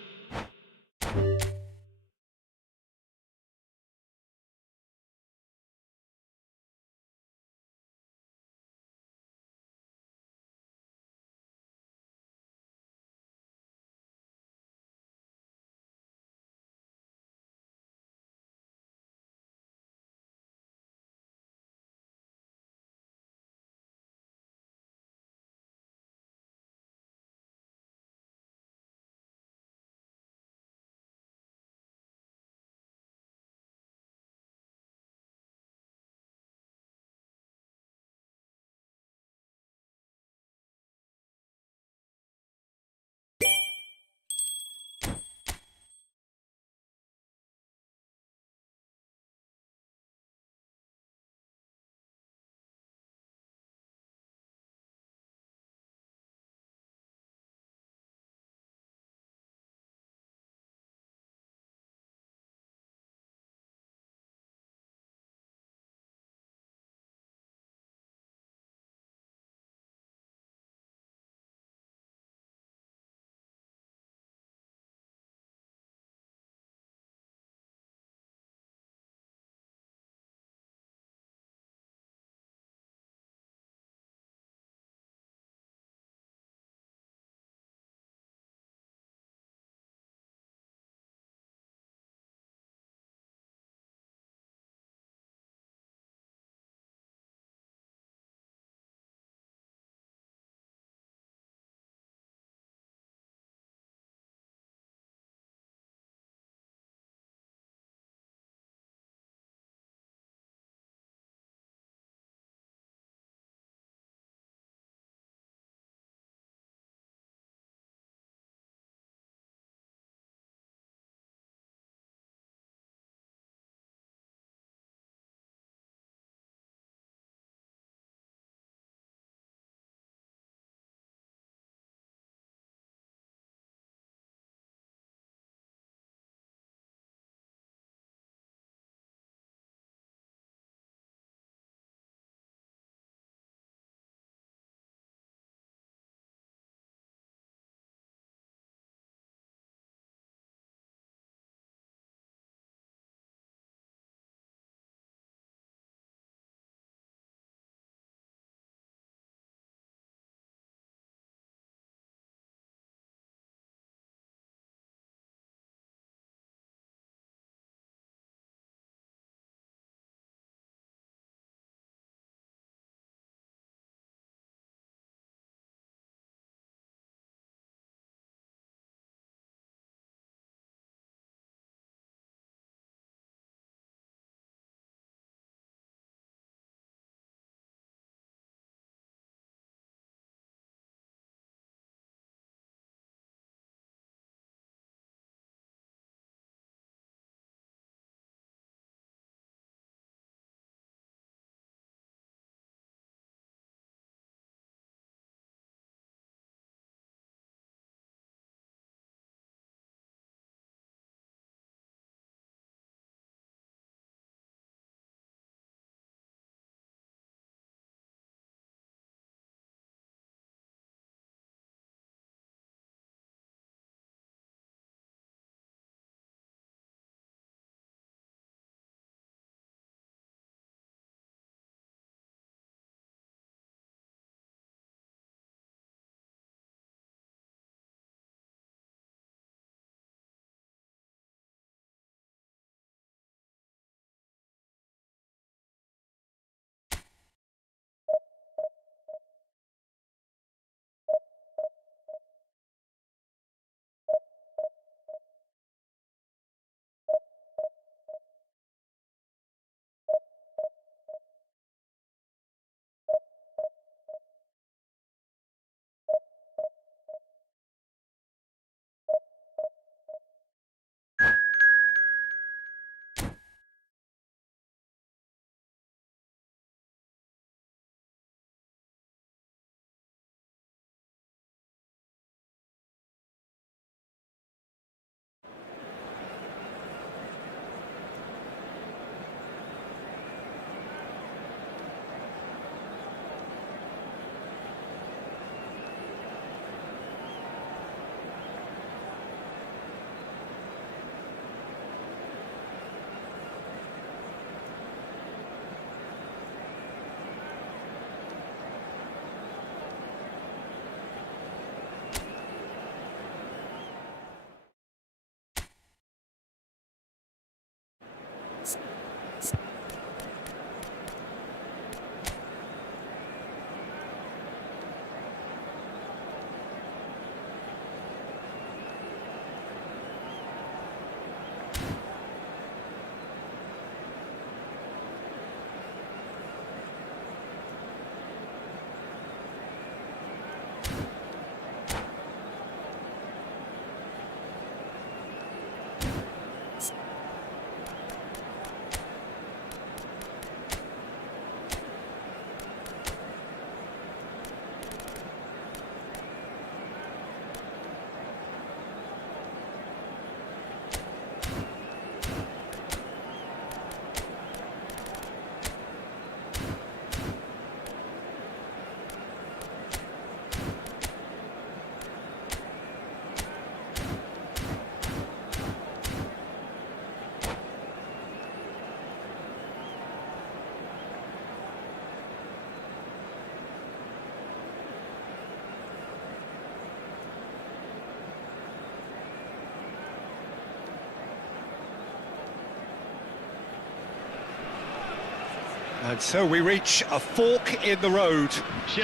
And so we reach a fork in the road.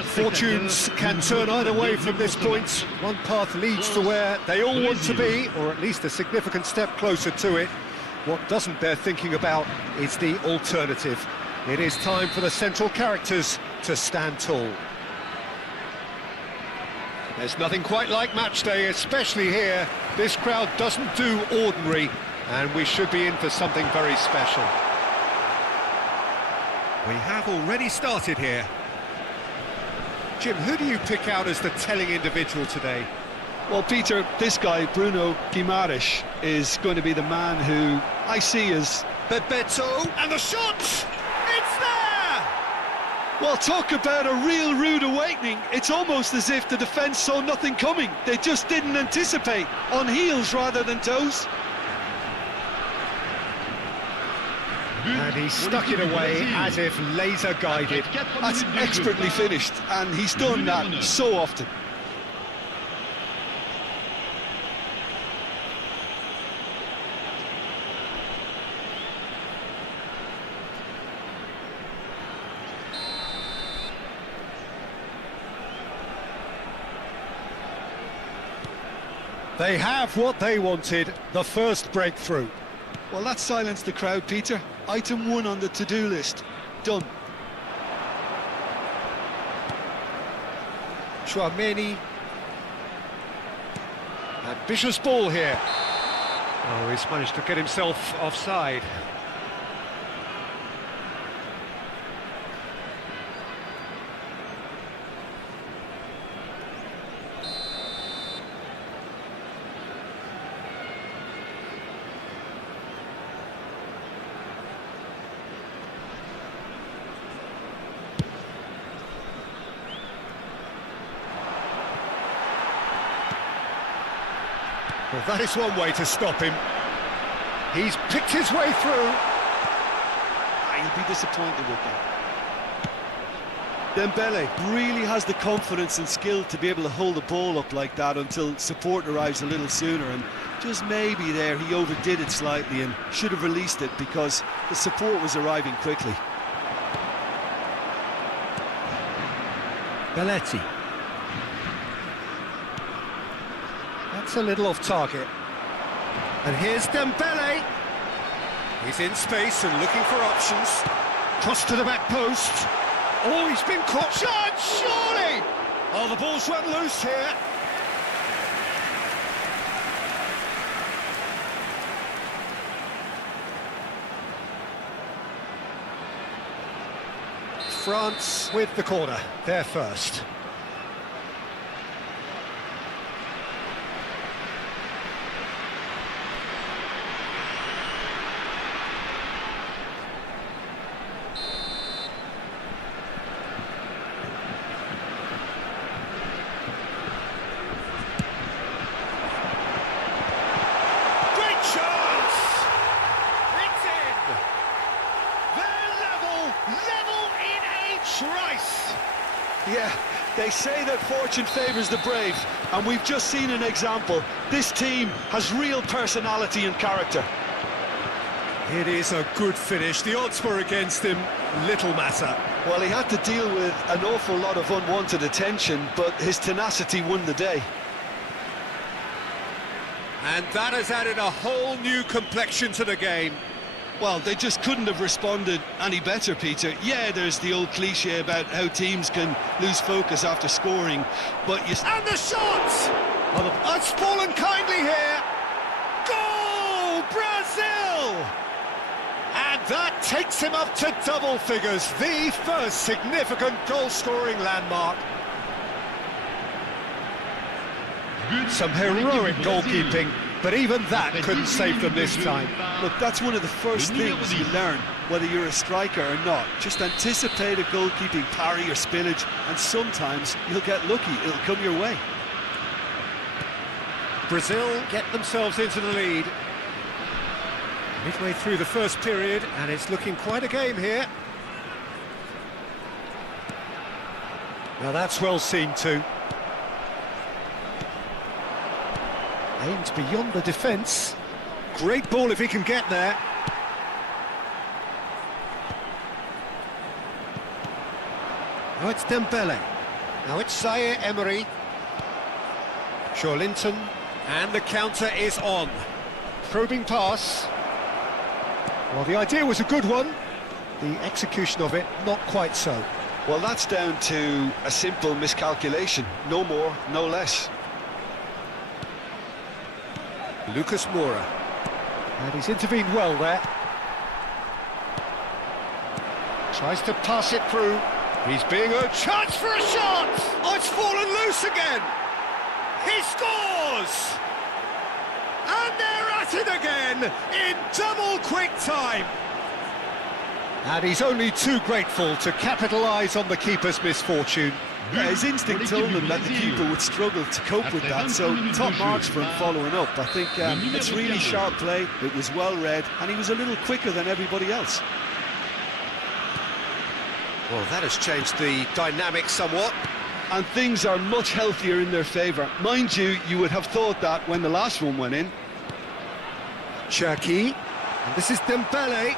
Fortunes can turn either way from this point. One path leads to where they all want to be, or at least a significant step closer to it. What doesn't bear thinking about is the alternative. It is time for the central characters to stand tall. There's nothing quite like match day, especially here. This crowd doesn't do ordinary, and we should be in for something very special. We have already started here. Jim, who do you pick out as the telling individual today? Well, Peter, this guy, Bruno Guimaraes, is going to be the man who I see as... Bebeto, and the shot! It's there! Well, talk about a real rude awakening. It's almost as if the defence saw nothing coming. They just didn't anticipate, on heels rather than toes. And he stuck it away as if laser-guided. That's expertly finished, and he's done that so often. They have what they wanted, the first breakthrough. Well, that silenced the crowd, Peter. Item 1 on the to-do list. Done. Chouameni. Ambitious ball here. Oh, he's managed to get himself offside. Well, that is one way to stop him. He's picked his way through. He'll be disappointed with that. Dembele really has the confidence and skill to be able to hold the ball up like that until support arrives a little sooner, and just maybe there he overdid it slightly and should have released it because the support was arriving quickly. Belletti. That's a little off target. And here's Dembele. He's in space and looking for options. Cross to the back post. Oh, he's been caught. Shot, surely! Oh, the ball's run loose here. France with the corner, they're first. Yeah, they say that fortune favours the brave, and we've just seen an example. This team has real personality and character. It is a good finish. The odds were against him, little matter. Well, he had to deal with an awful lot of unwanted attention, but his tenacity won the day. And that has added a whole new complexion to the game. Well, they just couldn't have responded any better, Peter. Yeah, there's the old cliche about how teams can lose focus after scoring, but you... And the shot! Oh, it's fallen kindly here. Goal, Brazil! And that takes him up to double figures, the first significant goal-scoring landmark. Some heroic goalkeeping, but even that couldn't save them this time. Look, that's one of the first things you learn, whether you're a striker or not. Just anticipate a goalkeeping parry or spillage, and sometimes you'll get lucky, it'll come your way. Brazil get themselves into the lead. Midway through the first period, and it's looking quite a game here. Now that's well seen too. Aimed beyond the defence. Great ball if he can get there. Now it's Dembele. Now it's Zaire Emery. Linton, and the counter is on. Probing pass. Well, the idea was a good one. The execution of it, not quite so. Well, that's down to a simple miscalculation. No more, no less. Lucas Moura. And he's intervened well there. Tries to pass it through. He's being a chance for a shot! Oh, it's fallen loose again! He scores! And they're at it again in double quick time. And he's only too grateful to capitalise on the keeper's misfortune. Yeah, his instinct told him that the keeper would struggle to cope with that, so top marks for him following up. I think it's really sharp play, it was well read, and he was a little quicker than everybody else. Well, that has changed the dynamic somewhat. And things are much healthier in their favour. Mind you, you would have thought that when the last one went in. Cherki, and this is Dembele.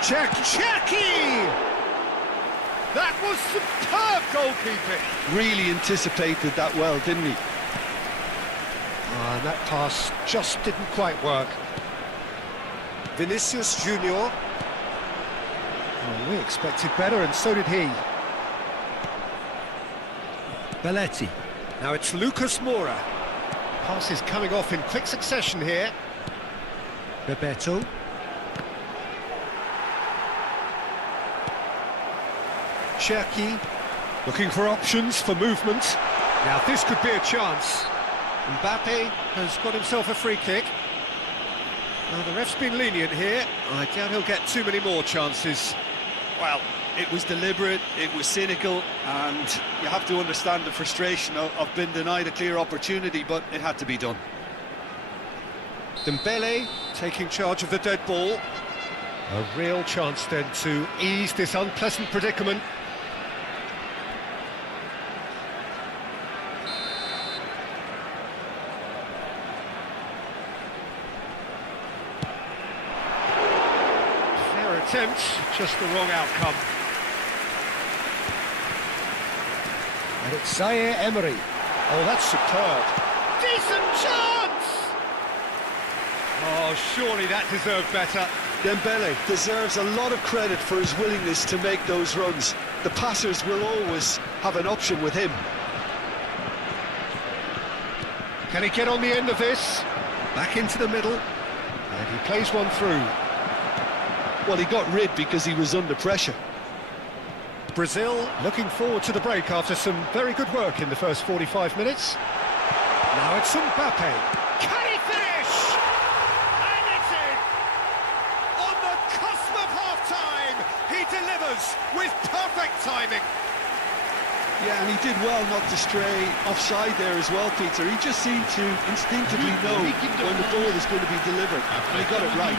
Cherki! That was superb goalkeeping. Really anticipated that well, didn't he? And that pass just didn't quite work. Vinicius Junior. Well, we expected better, and so did he. Belletti. Now it's Lucas Moura. Pass is coming off in quick succession here. Bebeto. Cherki, looking for options for movement. Now this could be a chance. Mbappe has got himself a free kick. Now the ref's been lenient here. I doubt he'll get too many more chances. Well, it was deliberate, it was cynical, and you have to understand the frustration of being denied a clear opportunity, but it had to be done. Dembele taking charge of the dead ball. A real chance then to ease this unpleasant predicament. Fair attempt, just the wrong outcome. And it's Zaire Emery. Oh, that's superb. Decent chance! Oh, surely that deserved better. Dembele deserves a lot of credit for his willingness to make those runs. The passers will always have an option with him. Can he get on the end of this? Back into the middle. And he plays one through. Well, he got rid because he was under pressure. Brazil looking forward to the break after some very good work in the first 45 minutes. Now it's Mbappe. Can he finish? And it's in! On the cusp of half-time, he delivers with perfect timing. Yeah, and he did well not to stray offside there as well, Peter. He just seemed to instinctively know when the ball was going to be delivered, and he got it right.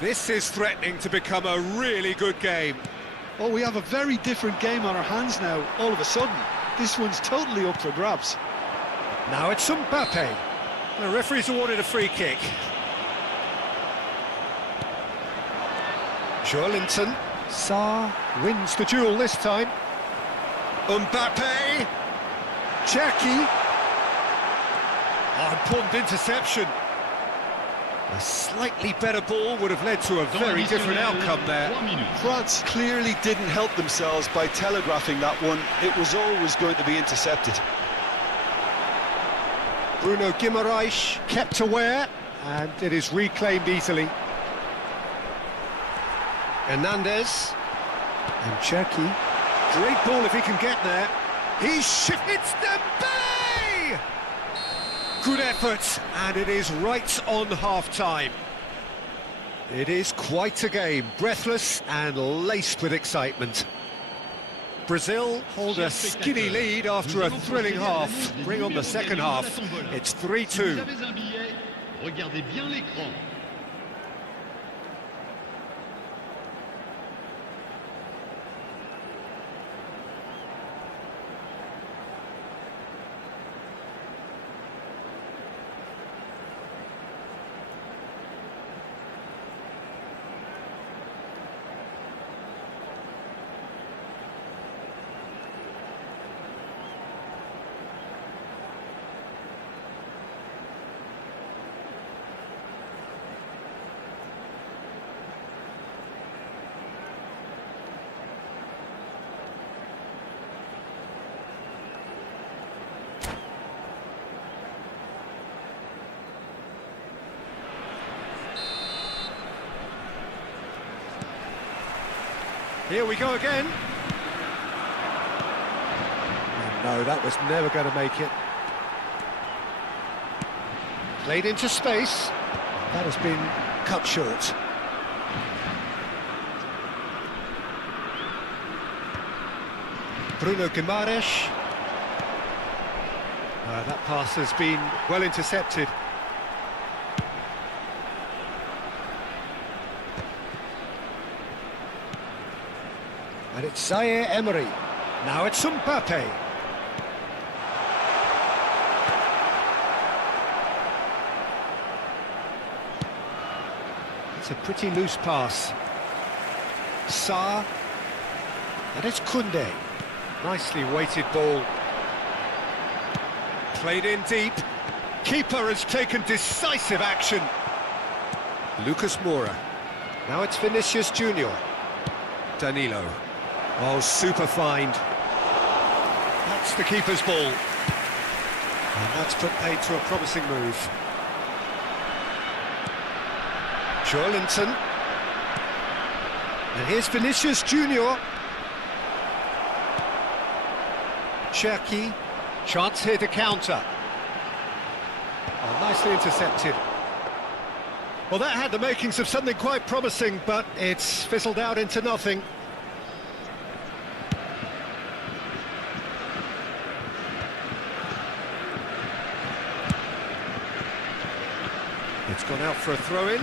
This is threatening to become a really good game. Oh, we have a very different game on our hands now, all of a sudden. This one's totally up for grabs. Now it's Mbappe. The referee's awarded a free kick. Linton. Sarr wins the duel this time. Mbappe. Cherki. Oh, important interception. A slightly better ball would have led to a very different outcome there. France clearly didn't help themselves by telegraphing that one. It was always going to be intercepted. Bruno Guimaraes kept aware, and it is reclaimed easily. Hernandez. And Cherki. Great ball if he can get there. He shifted Dembele! Good effort, and it is right on half-time. It is quite a game, breathless and laced with excitement. Brazil hold a skinny lead after a thrilling half. Bring on the second half. It's 3-2. Vous avez un billet, regardez bien l'écran. Here we go again. No, that was never going to make it. Played into space. That has been cut short. Bruno Guimaraes. That pass has been well intercepted. And it's Zaire Emery. Now it's Mbappe. It's a pretty loose pass. Sarr. And it's Koundé. Nicely weighted ball. Played in deep. Keeper has taken decisive action. Lucas Moura. Now it's Vinicius Junior. Danilo. Oh, super find. That's the keeper's ball. And that's put paid to a promising move. Joelinton. And here's Vinicius Junior. Cherki. Chance here to counter. Oh, nicely intercepted. Well, that had the makings of something quite promising, but it's fizzled out into nothing. It's gone out for a throw-in.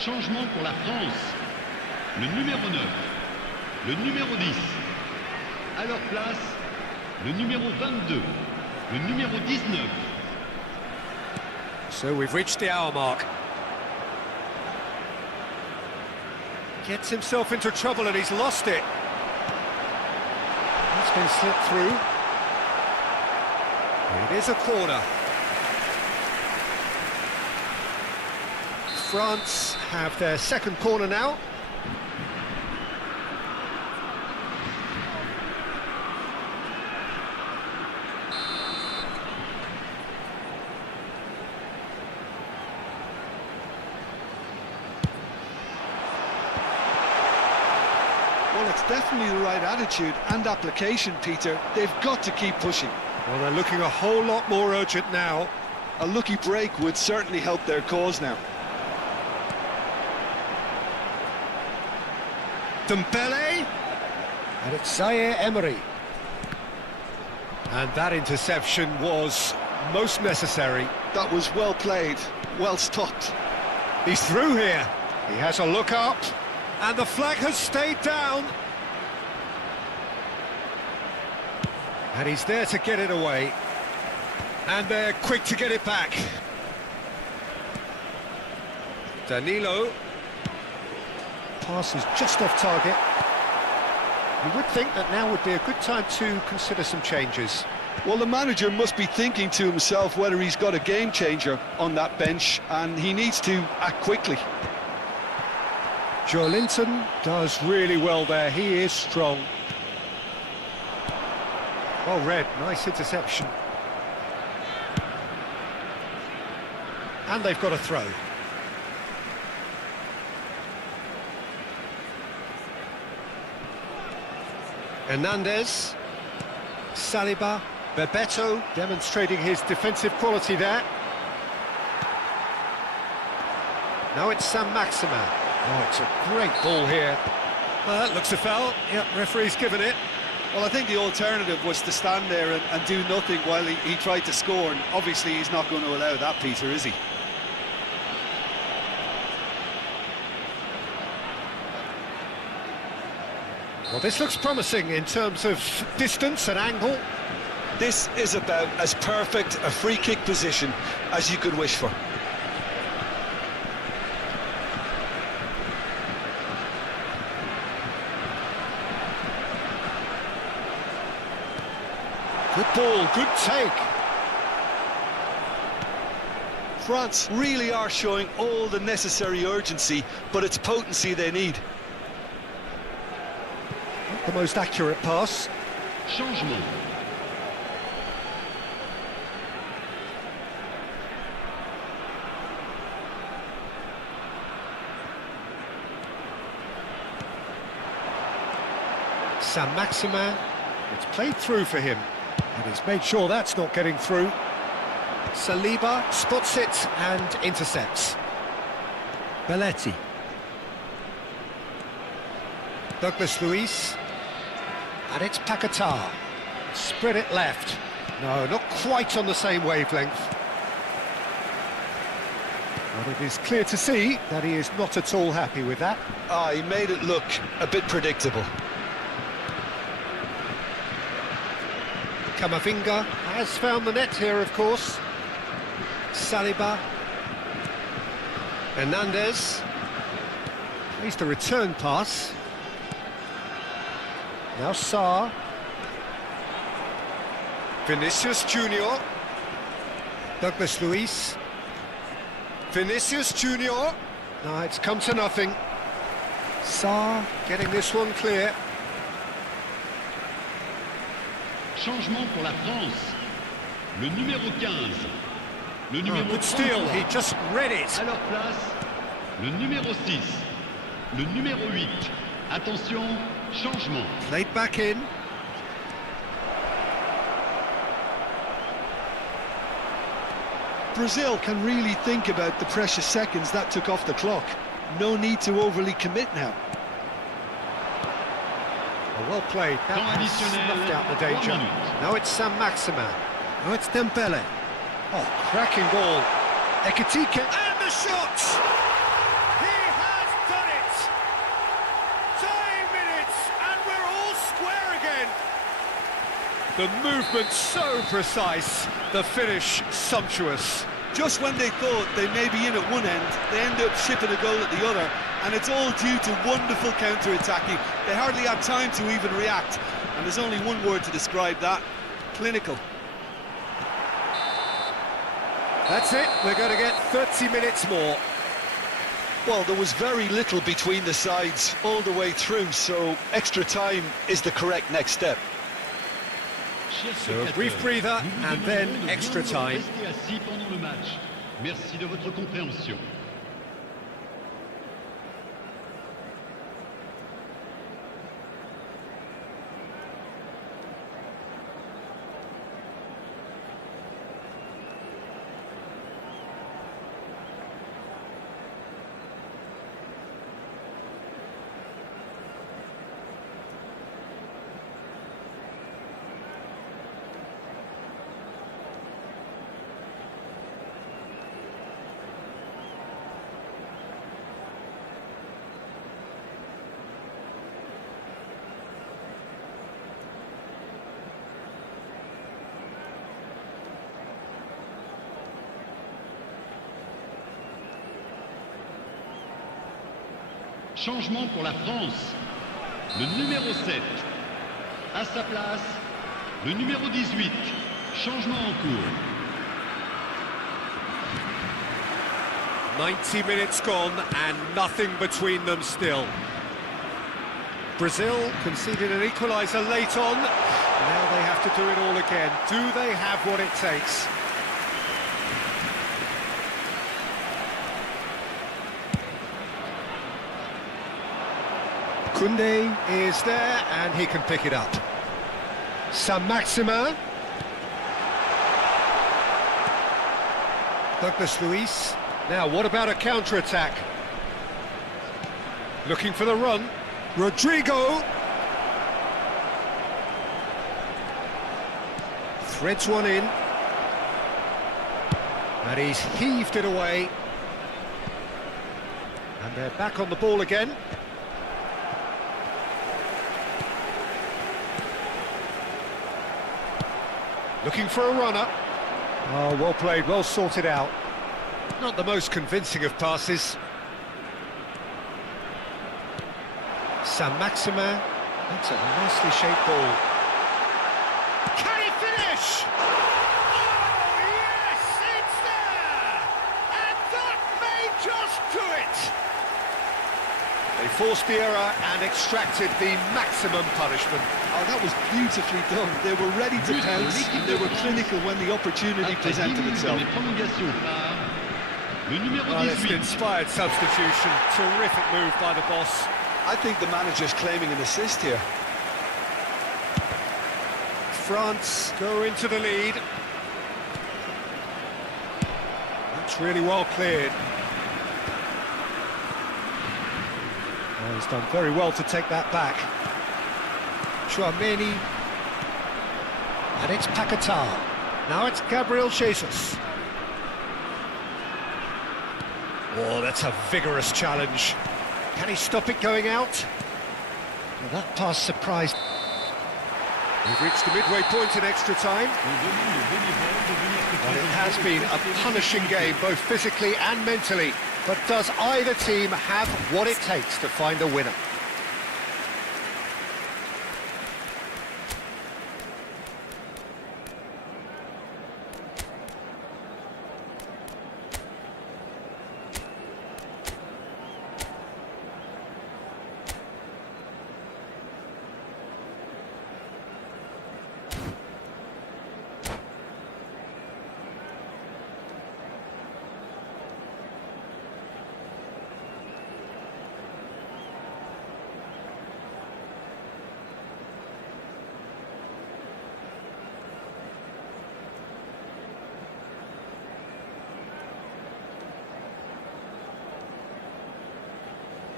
Changement pour la France. Le numéro 9, le numéro 10. À leur place, le numéro 22, le numéro 19. So we've reached the hour mark. Gets himself into trouble and he's lost it. It's been slipped through. It is a corner. France have their second corner now. definitely the right attitude and application, Peter. They've got to keep pushing. Well, they're looking a whole lot more urgent now. A lucky break would certainly help their cause now. Dembele, and it's Zaire Emery. And that interception was most necessary. That was well played, well stopped. He's through here. He has a look up, and the flag has stayed down. And he's there to get it away. And they're quick to get it back. Danilo. Pass is just off target. You would think that now would be a good time to consider some changes. Well, the manager must be thinking to himself whether he's got a game changer on that bench, and he needs to act quickly. Joe Linton does really well there. He is strong. Well read, nice interception. And they've got a throw. Hernandez, Saliba, Bebeto demonstrating his defensive quality there. Now it's Sam Maximin. Oh, it's a great ball here. Well, that looks a foul. Yep, referee's given it. Well, I think the alternative was to stand there and do nothing while he tried to score, and obviously he's not going to allow that, Peter, is he? Well, this looks promising in terms of distance and angle. This is about as perfect a free kick position as you could wish for. Good ball, good take. France really are showing all the necessary urgency, but it's potency they need. Not the most accurate pass. Changement. Sam Maximin, it's played through for him, and he's made sure that's not getting through. Saliba spots it and intercepts. Belletti. Douglas Luiz, and it's Paquetá. Spread it left. No, not quite on the same wavelength. But it is clear to see that he is not at all happy with that. He made it look a bit predictable. Camavinga has found the net here, of course. Saliba. Hernandez. Plays the return pass. Now Sarr. Vinicius Junior. Douglas Luiz. Vinicius Junior. No, it's come to nothing. Sarr getting this one clear. Changement pour la France. Le numéro 15. Le numéro Good steal, he just read it. à leur place, le numéro 6. Le numéro 8. Attention, changement. Played back in. Brazil can really think about the precious seconds that took off the clock. No need to overly commit now. Well played, that Temps has additionnel, snuffed out the danger. 3 minutes. Now it's Sam Maximin. Now it's Dembele. Oh, cracking ball. Ekitike, and the shot! He has done it! 9 minutes, and we're all square again. The movement so precise, the finish sumptuous. Just when they thought they may be in at one end, they end up shipping a goal at the other, and it's all due to wonderful counter-attacking. They hardly had time to even react, and there's only one word to describe that: clinical. That's it, we're going to get 30 minutes more. Well, there was very little between the sides all the way through, so extra time is the correct next step. So a brief breather and then extra time. Restez assis pendant le match. Merci de votre compréhension. Changement pour la France. Le numéro 7. À sa place, le numéro 18. Changement en cours. 90 minutes gone and nothing between them still. Brazil conceded an equaliser late on. Now they have to do it all again. Do they have what it takes? Koundé is there and he can pick it up. Saint-Maximin. Douglas Luiz. Now, what about a counter-attack? Looking for the run. Rodrigo. Threads one in. And he's heaved it away. And they're back on the ball again. Looking for a runner. Oh, well played, well sorted out. Not the most convincing of passes. Saint-Maximin. That's a nicely shaped ball. Can he finish? Oh, yes, it's there! And that may just do it! They forced the error and extracted the maximum punishment. Oh, that was beautifully done. They were ready to pounce, and they were clinical when the opportunity presented itself. Well, it's an inspired substitution. Terrific move by the boss. I think the manager's claiming an assist here. France go into the lead. That's really well cleared. Oh, he's done very well to take that back. Chouameni. And it's Paquetá. Now it's Gabriel Jesus. Oh, that's a vigorous challenge. Can he stop it going out? Well, that pass surprised. We've reached the midway point in extra time. Well, it has been a punishing game, both physically and mentally. But does either team have what it takes to find a winner?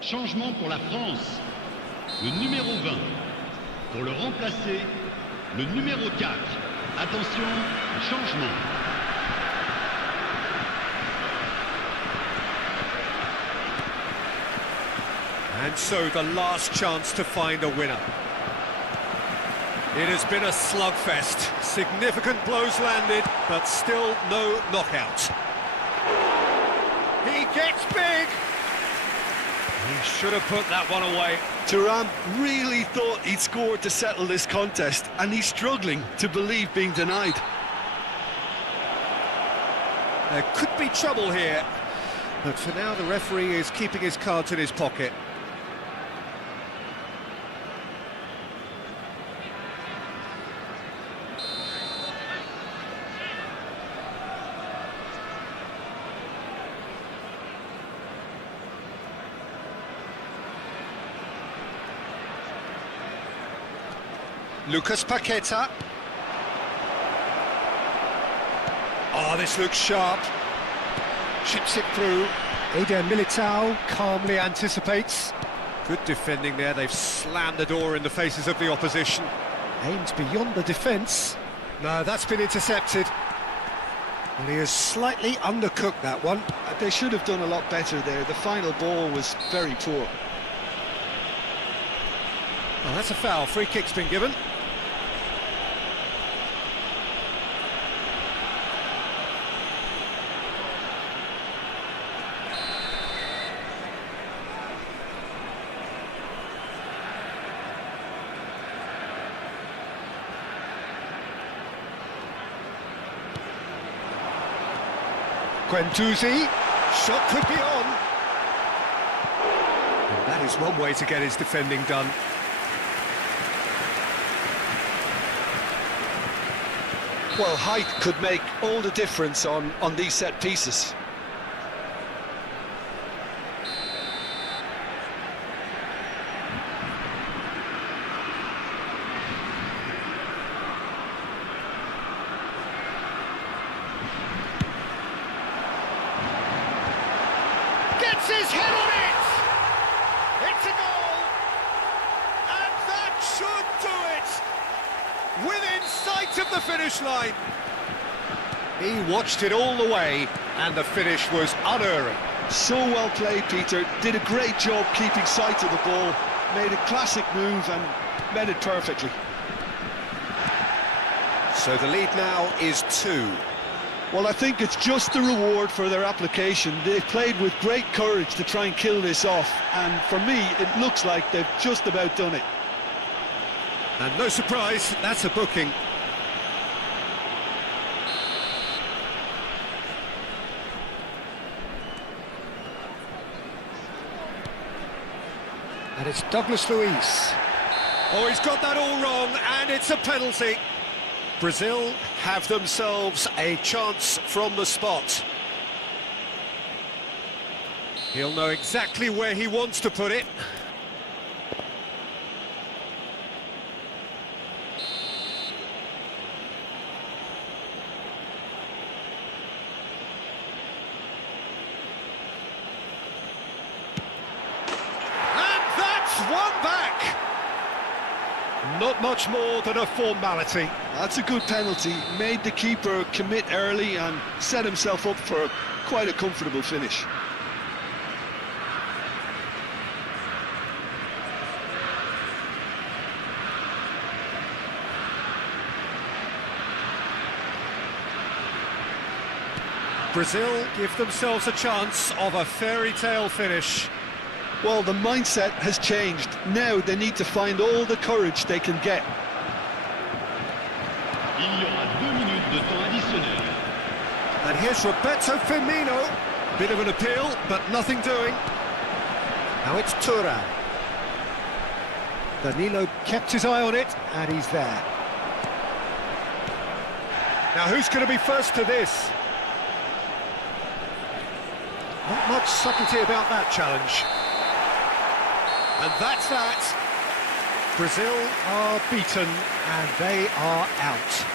Changement pour la France. Le numéro 20. Pour le remplacer, le numéro 4. Attention, changement. And so the last chance to find a winner. It has been a slugfest. Significant blows landed, but still no knockout. He gets big! He should have put that one away. Thuram really thought he'd scored to settle this contest, and he's struggling to believe being denied. There could be trouble here, but for now the referee is keeping his cards in his pocket. Lucas Paquetá. Oh, this looks sharp. Chips it through. Eder Militao calmly anticipates. Good defending there. They've slammed the door in the faces of the opposition. Aims beyond the defence. No, that's been intercepted. Well, he has slightly undercooked that one. They should have done a lot better there. The final ball was very poor. Well, that's a foul. Free kick's been given. Guendouzi, shot could be on. And that is one way to get his defending done. Well, height could make all the difference on these set pieces. Gets his head on it! It's a goal! And that should do it! Within sight of the finish line. He watched it all the way, and the finish was unerring. So well played, Peter. Did a great job keeping sight of the ball. Made a classic move and met it perfectly. So the lead now is 2. Well, I think it's just the reward for their application. They've played with great courage to try and kill this off, and for me, it looks like they've just about done it. And no surprise, that's a booking. And it's Douglas Luiz. Oh, he's got that all wrong, and it's a penalty. Brazil have themselves a chance from the spot. He'll know exactly where he wants to put it. One back! Not much more than a formality. That's a good penalty. Made the keeper commit early and set himself up for quite a comfortable finish. Brazil give themselves a chance of a fairy tale finish. Well, the mindset has changed. Now they need to find all the courage they can get. Il y aura 2 minutes de temps additionnel. And here's Roberto Firmino. Bit of an appeal, but nothing doing. Now it's Thuram. Danilo kept his eye on it, and he's there. Now who's going to be first to this? Not much subtlety about that challenge. And that's that. Brazil are beaten, and they are out.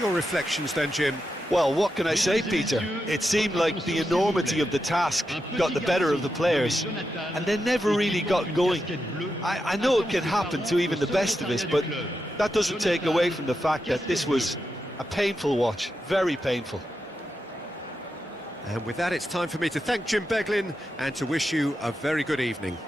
Your reflections then, Jim? Well, what can I say, Peter? It seemed like the enormity of the task got the better of the players, and they never really got going. I know it can happen to even the best of us, but that doesn't take away from the fact that this was a painful watch, very painful. And with that, it's time for me to thank Jim Beglin and to wish you a very good evening.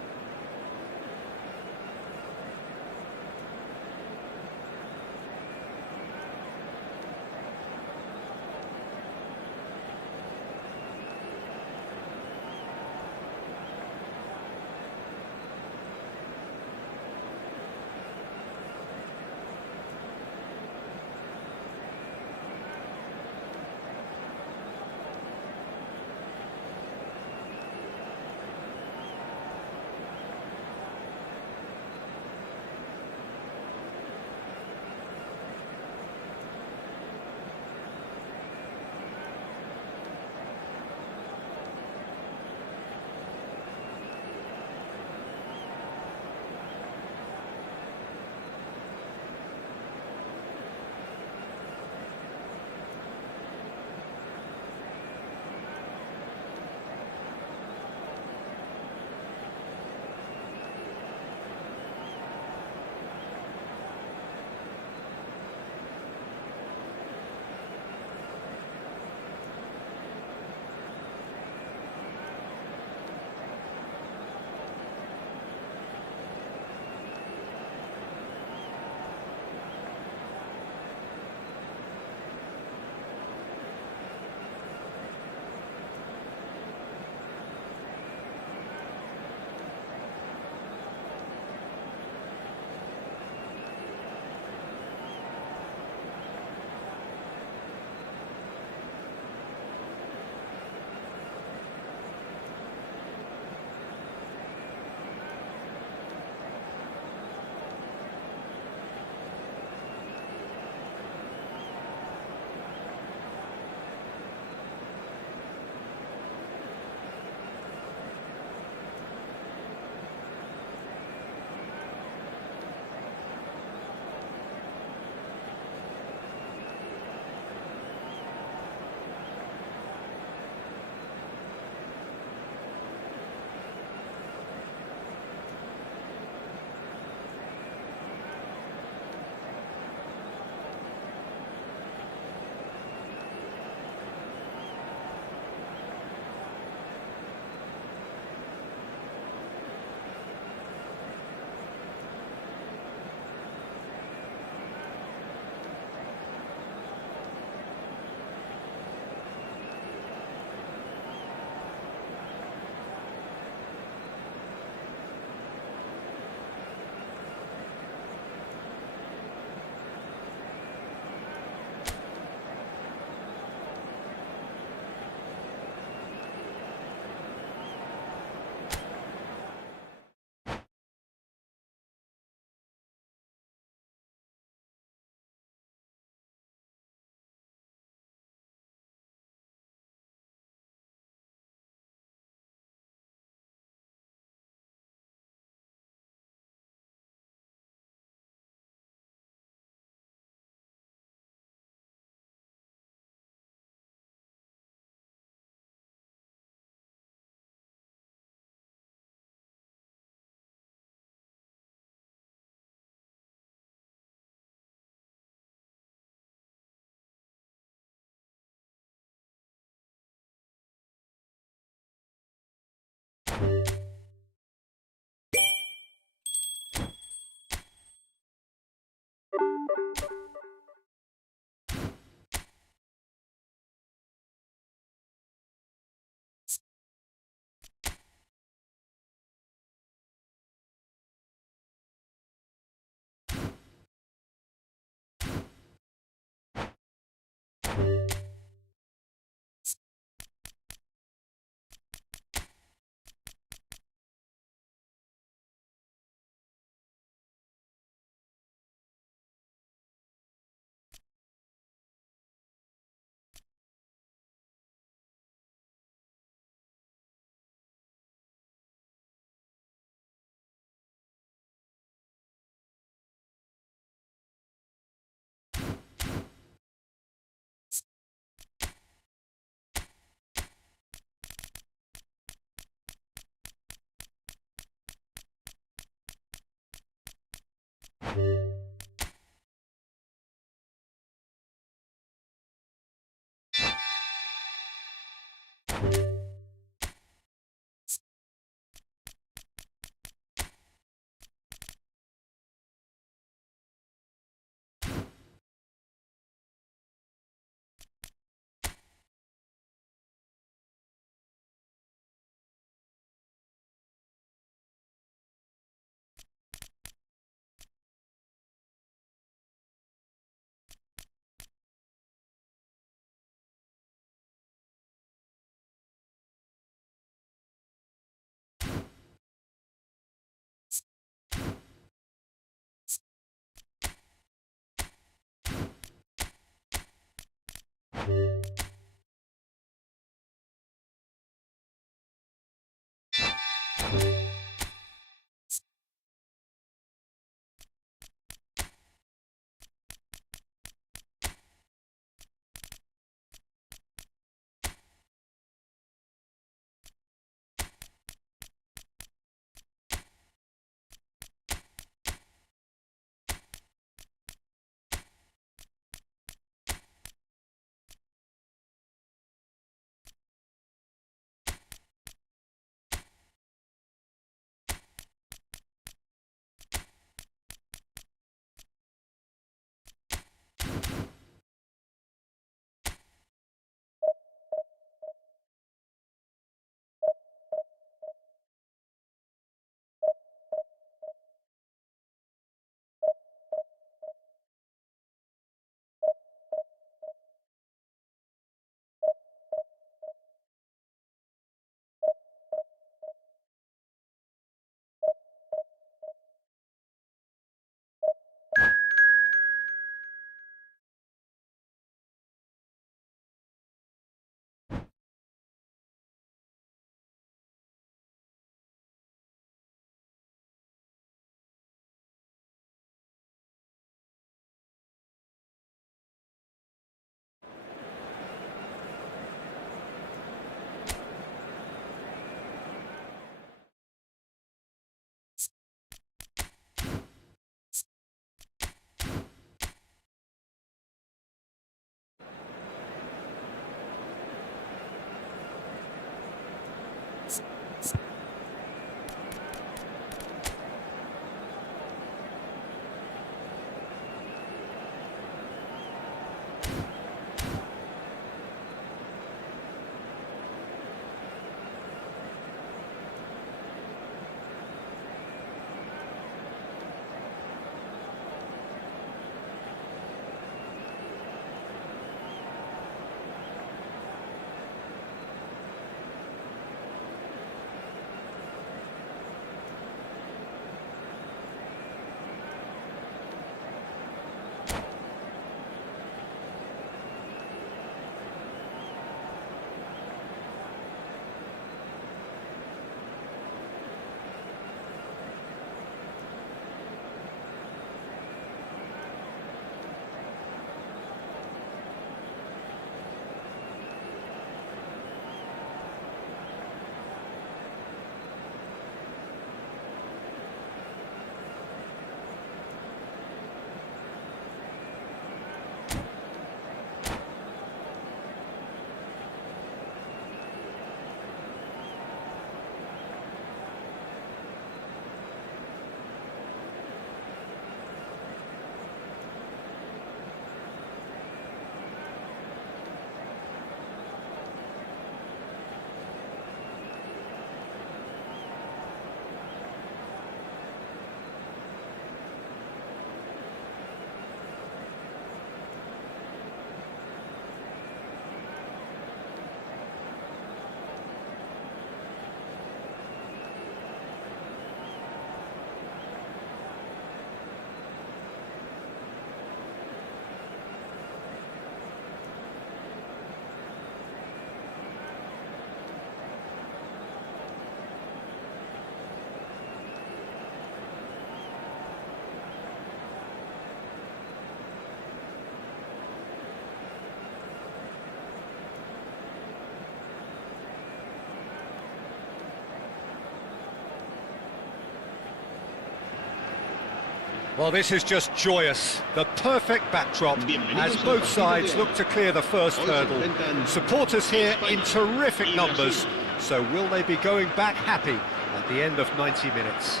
Well, this is just joyous. The perfect backdrop as both sides look to clear the first hurdle. Supporters here in terrific numbers. So will they be going back happy at the end of 90 minutes?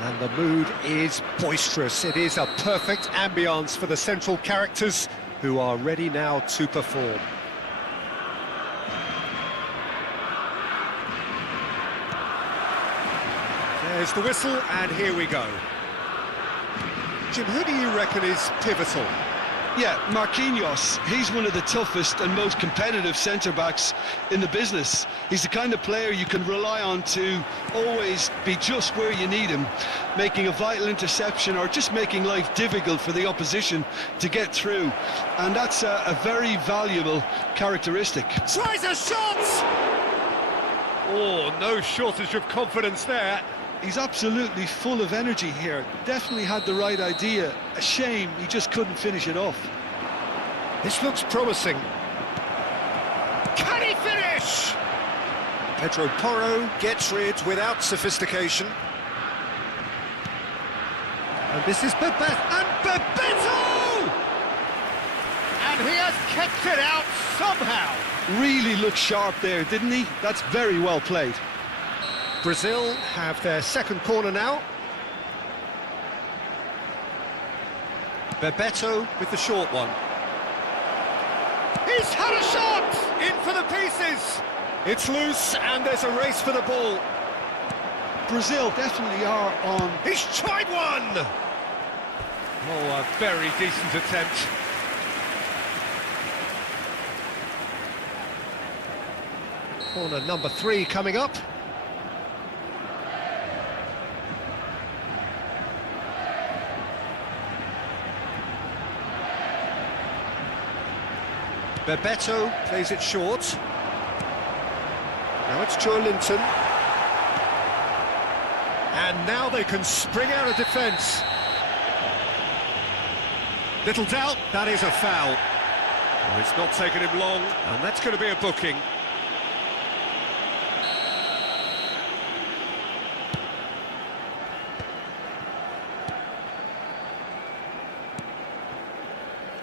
And the mood is boisterous. It is a perfect ambience for the central characters who are ready now to perform. There's the whistle, and here we go. Jim, who do you reckon is pivotal? Yeah, Marquinhos, he's one of the toughest and most competitive centre-backs in the business. He's the kind of player you can rely on to always be just where you need him, making a vital interception or just making life difficult for the opposition to get through. And that's a very valuable characteristic. Tries a shot! Oh, no shortage of confidence there. He's absolutely full of energy here. Definitely had the right idea. A shame he just couldn't finish it off. This looks promising. Can he finish? Pedro Porro gets rid without sophistication. And this is Bebeto, and Bebeto! And he has kept it out somehow. Really looked sharp there, didn't he? That's very well played. Brazil have their second corner now. Bebeto with the short one. He's had a shot! In for the pieces! It's loose and there's a race for the ball. Brazil definitely are on. He's tried one! Oh, a very decent attempt. Corner number 3 coming up. Bebeto plays it short. Now it's Joelinton. And now they can spring out of defence. Little doubt, that is a foul. Well, it's not taken him long, and that's going to be a booking.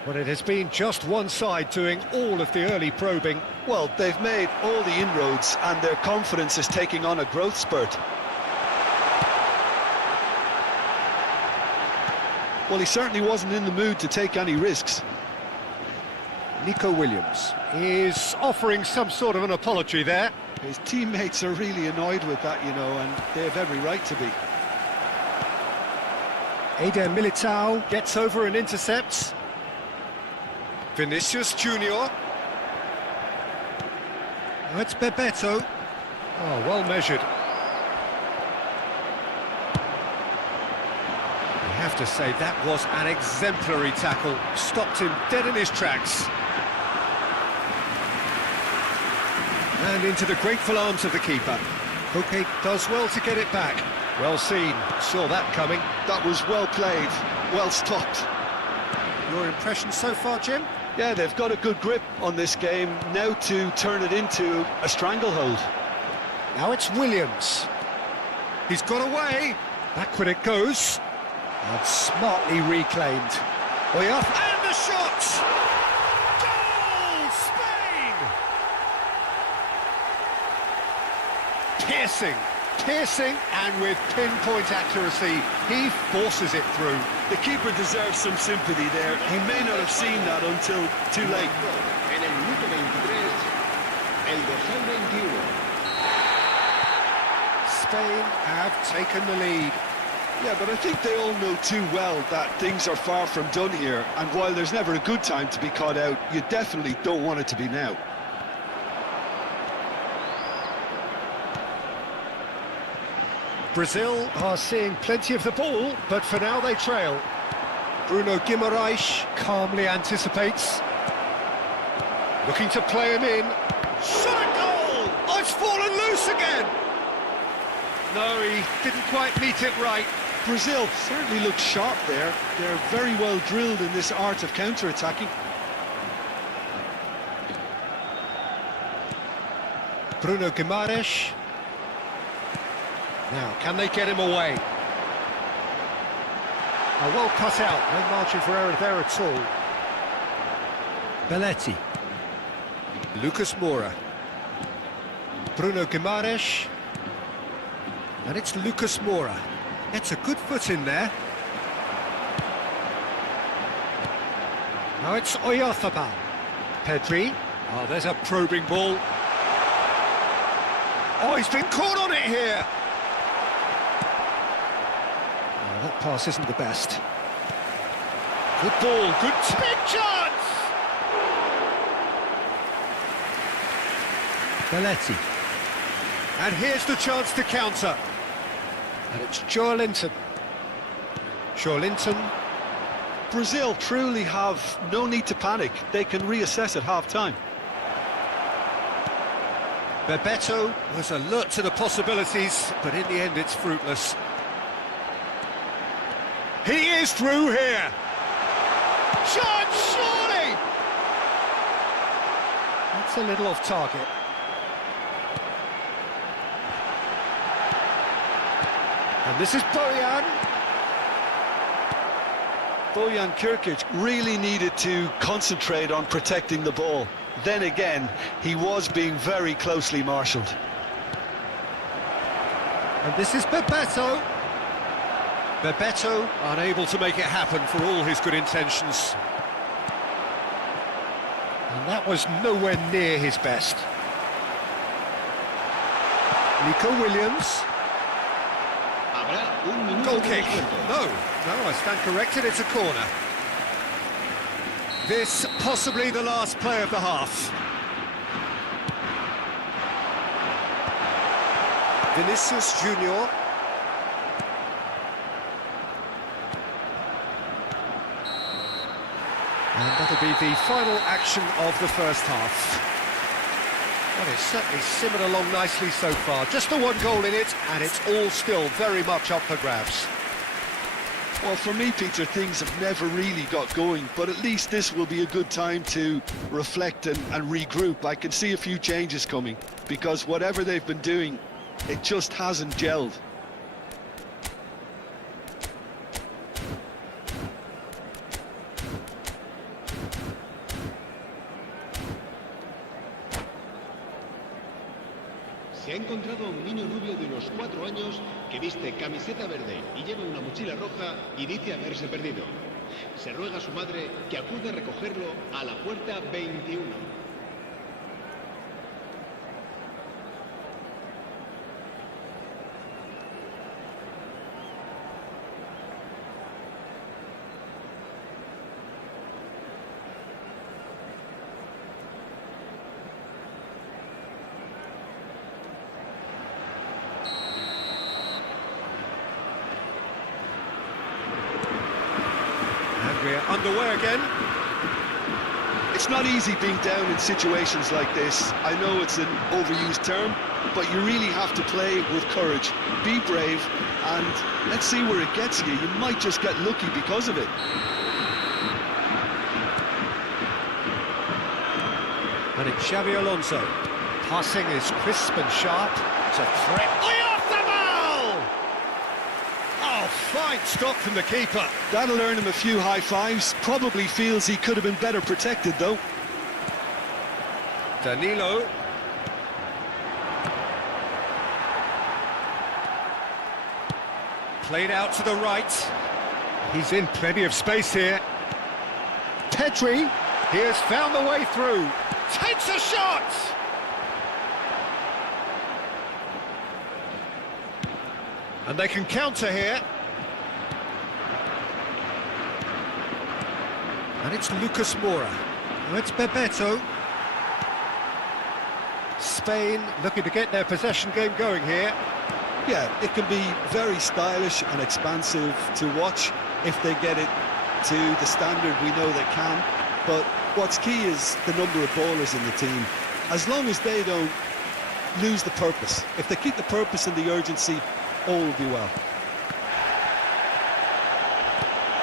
But it has been just one side doing all of the early probing. Well, they've made all the inroads and their confidence is taking on a growth spurt. Well, he certainly wasn't in the mood to take any risks. Nico Williams is offering some sort of an apology there. His teammates are really annoyed with that, you know, and they have every right to be. Eder Militao gets over and intercepts. Vinicius Junior. Now it's Bebeto. Oh, well measured. You have to say that was an exemplary tackle. Stopped him dead in his tracks. And into the grateful arms of the keeper. Koke does well to get it back. Well seen. Saw that coming. That was well played, well stopped. Your impression so far, Jim? Yeah, they've got a good grip on this game, now to turn it into a stranglehold. Now it's Williams. He's got away. Backward it goes. And smartly reclaimed. Way up, and the shot! Goal! Spain! Piercing, and with pinpoint accuracy, he forces it through. The keeper deserves some sympathy there. He may not have seen that until too late. En el minuto 23, el dorsal 21. Spain have taken the lead. Yeah, but I think they all know too well that things are far from done here, and while there's never a good time to be caught out, you definitely don't want it to be now. Brazil are seeing plenty of the ball, but for now they trail. Bruno Guimaraes calmly anticipates. Looking to play him in. Shot a goal! Oh, it's fallen loose again! No, he didn't quite meet it right. Brazil certainly looks sharp there. They're very well drilled in this art of counter-attacking. Bruno Guimaraes. Now, can they get him away? Oh, well cut out, no margin for error there at all. Belletti. Lucas Moura. Bruno Guimaraes. And it's Lucas Moura. It's a good foot in there. Now it's Oyarzabal. Pedri. Oh, there's a probing ball. Oh, he's been caught on it here. Oh, that pass isn't the best. Good ball, good big chance! Belletti. And here's the chance to counter. And it's Joelinton. Joelinton. Brazil truly have no need to panic. They can reassess at half-time. Bebeto was alert to the possibilities, but in the end it's fruitless. He is through here! Shot, surely! That's a little off target. And this is Bojan. Bojan Kirkic really needed to concentrate on protecting the ball. Then again, he was being very closely marshalled. And this is Bebeto. Bebeto unable to make it happen for all his good intentions. And that was nowhere near his best. Nico Williams. Habrá un minuto Goal de kick. descuento. No, I stand corrected, it's a corner. This possibly the last play of the half. Vinicius Junior. And that'll be the final action of the first half. Well, it's certainly simmered along nicely so far. Just the one goal in it, and it's all still very much up for grabs. Well, for me, Peter, things have never really got going, but at least this will be a good time to reflect and regroup. I can see a few changes coming, because whatever they've been doing, it just hasn't gelled. Se ha encontrado a un niño rubio de unos 4 años que viste camiseta verde y lleva una mochila roja y dice haberse perdido. Se ruega a su madre que acude a recogerlo a la puerta 21. We're underway again. It's not easy being down in situations like this. I know it's an overused term, but you really have to play with courage. Be brave, and let's see where it gets you. You might just get lucky because of it. And it's Xabi Alonso. Passing is crisp and sharp. It's a threat. Oh, fine stop from the keeper. That'll earn him a few high fives. Probably feels he could have been better protected, though. Danilo. Played out to the right. He's in plenty of space here. Pedri. He has found the way through. Takes a shot! And they can counter here. And it's Lucas Moura. Now it's Bebeto. Spain looking to get their possession game going here. Yeah, it can be very stylish and expansive to watch if they get it to the standard we know they can. But what's key is the number of ballers in the team. As long as they don't lose the purpose. If they keep the purpose and the urgency, all will be well.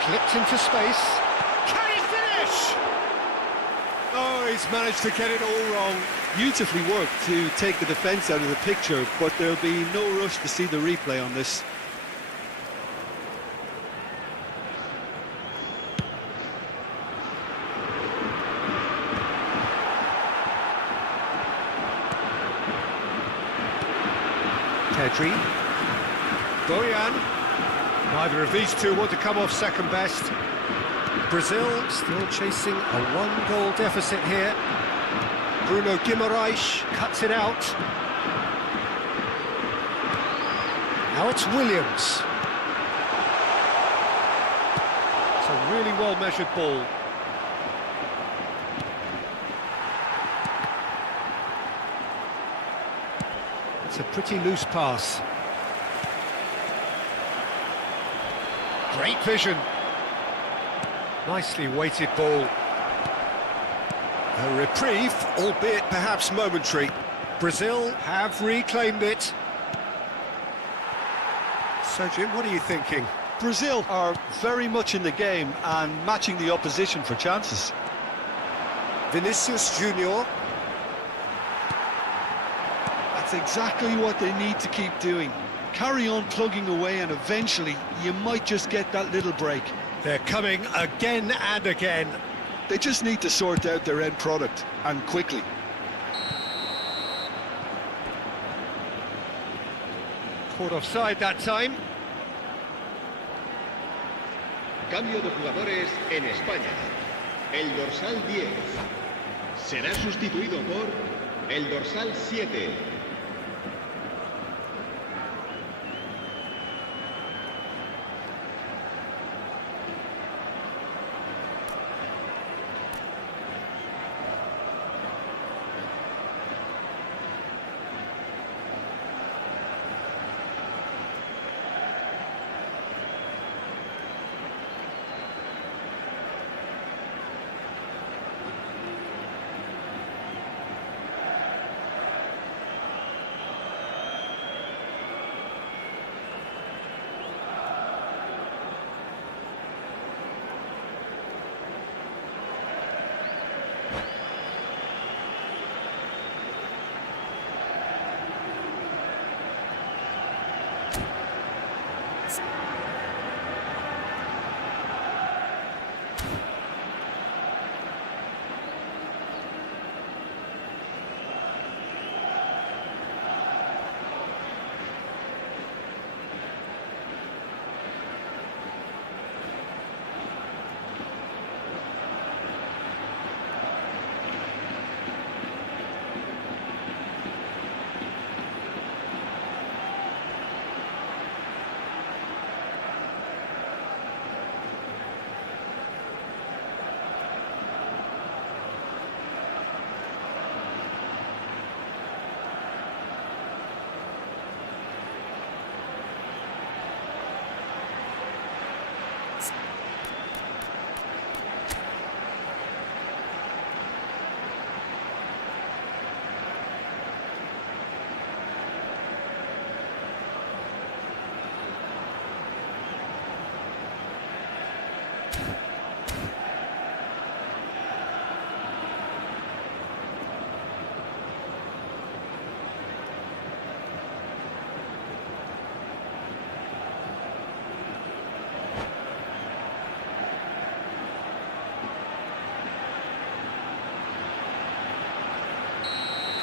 Clipped into space. Can he finish? Oh, he's managed to get it all wrong. Beautifully worked to take the defence out of the picture, but there'll be no rush to see the replay on this. Pedri. Boyan. Neither of these two want to come off second best. Brazil still chasing a one-goal deficit here. Bruno Guimaraes cuts it out. Now it's Williams. It's a really well-measured ball. It's a pretty loose pass. Great vision. Nicely weighted ball. A reprieve, albeit perhaps momentary. Brazil have reclaimed it. So, Jim, what are you thinking? Brazil are very much in the game and matching the opposition for chances. Vinicius Junior. That's exactly what they need to keep doing. Carry on plugging away and eventually you might just get that little break. They're coming again and again. They just need to sort out their end product, and quickly. Caught offside that time. Cambio de jugadores en España. El dorsal 10 será sustituido por el dorsal 7.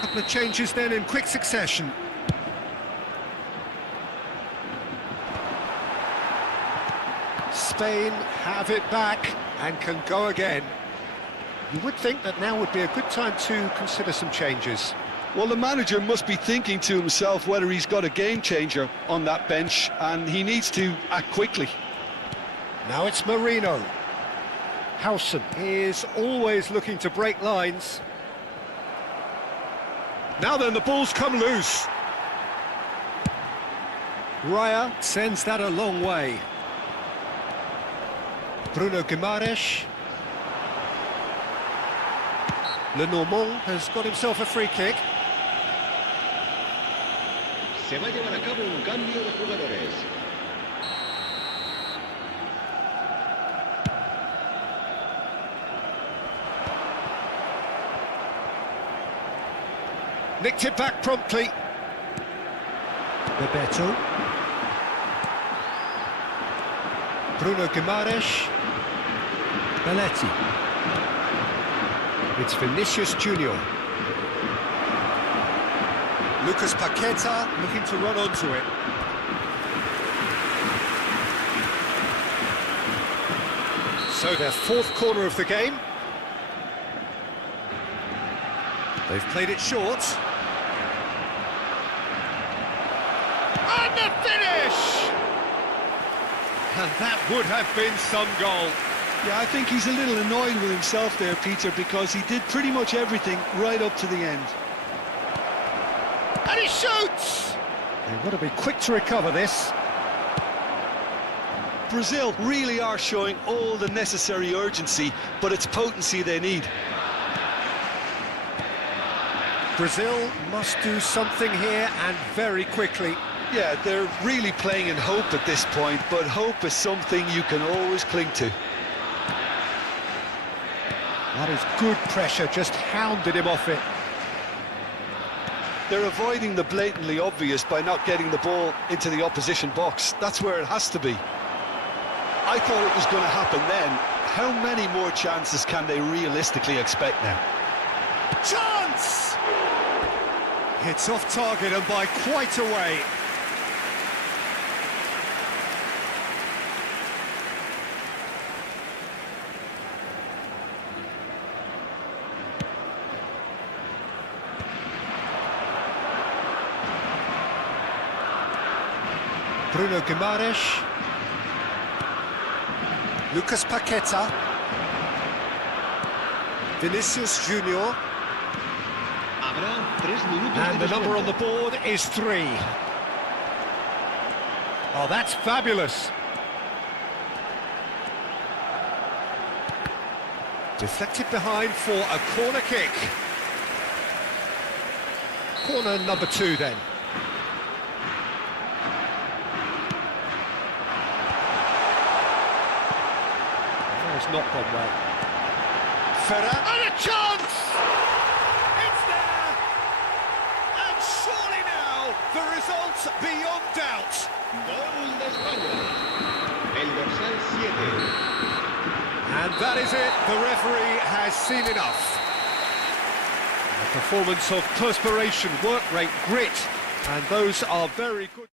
Couple of changes then in quick succession. Spain have it back and can go again. You would think that now would be a good time to consider some changes. Well, the manager must be thinking to himself whether he's got a game changer on that bench, and he needs to act quickly. Now it's Marino. Howson is always looking to break lines. Now then, the ball's come loose. Raya sends that a long way. Bruno Guimaraes. Lenormand has got himself a free kick. Se va a llevar a cabo un cambio de jugadores. Nicked it back promptly. Bebeto. Bruno Guimaraes. Belletti. It's Vinicius Junior. Lucas Paqueta looking to run onto it. So their fourth corner of the game. They've played it short. And the finish! And that would have been some goal. Yeah, I think he's a little annoyed with himself there, Peter, because he did pretty much everything right up to the end. And he shoots! They've got to be quick to recover this. Brazil really are showing all the necessary urgency, but it's potency they need. Brazil must do something here, and very quickly. Yeah, they're really playing in hope at this point, but hope is something you can always cling to. That is good pressure, just hounded him off it. They're avoiding the blatantly obvious by not getting the ball into the opposition box. That's where it has to be. I thought it was going to happen then. How many more chances can they realistically expect now? Chance! It's off target and by quite a way. Bruno Guimaraes. Lucas Paqueta. Vinicius Junior. Habrá 3 minutos And de the number on the descuento. board is 3. Oh, that's fabulous. Deflected behind for a corner kick. Corner number 2 then. Oh, it's not gone well. Ferrer, and a chance! It's there! And surely now, the result's beyond doubt. Gol de España. El dorsal 7. And that is it, the referee has seen enough. A performance of perspiration, work rate, grit, and those are very good.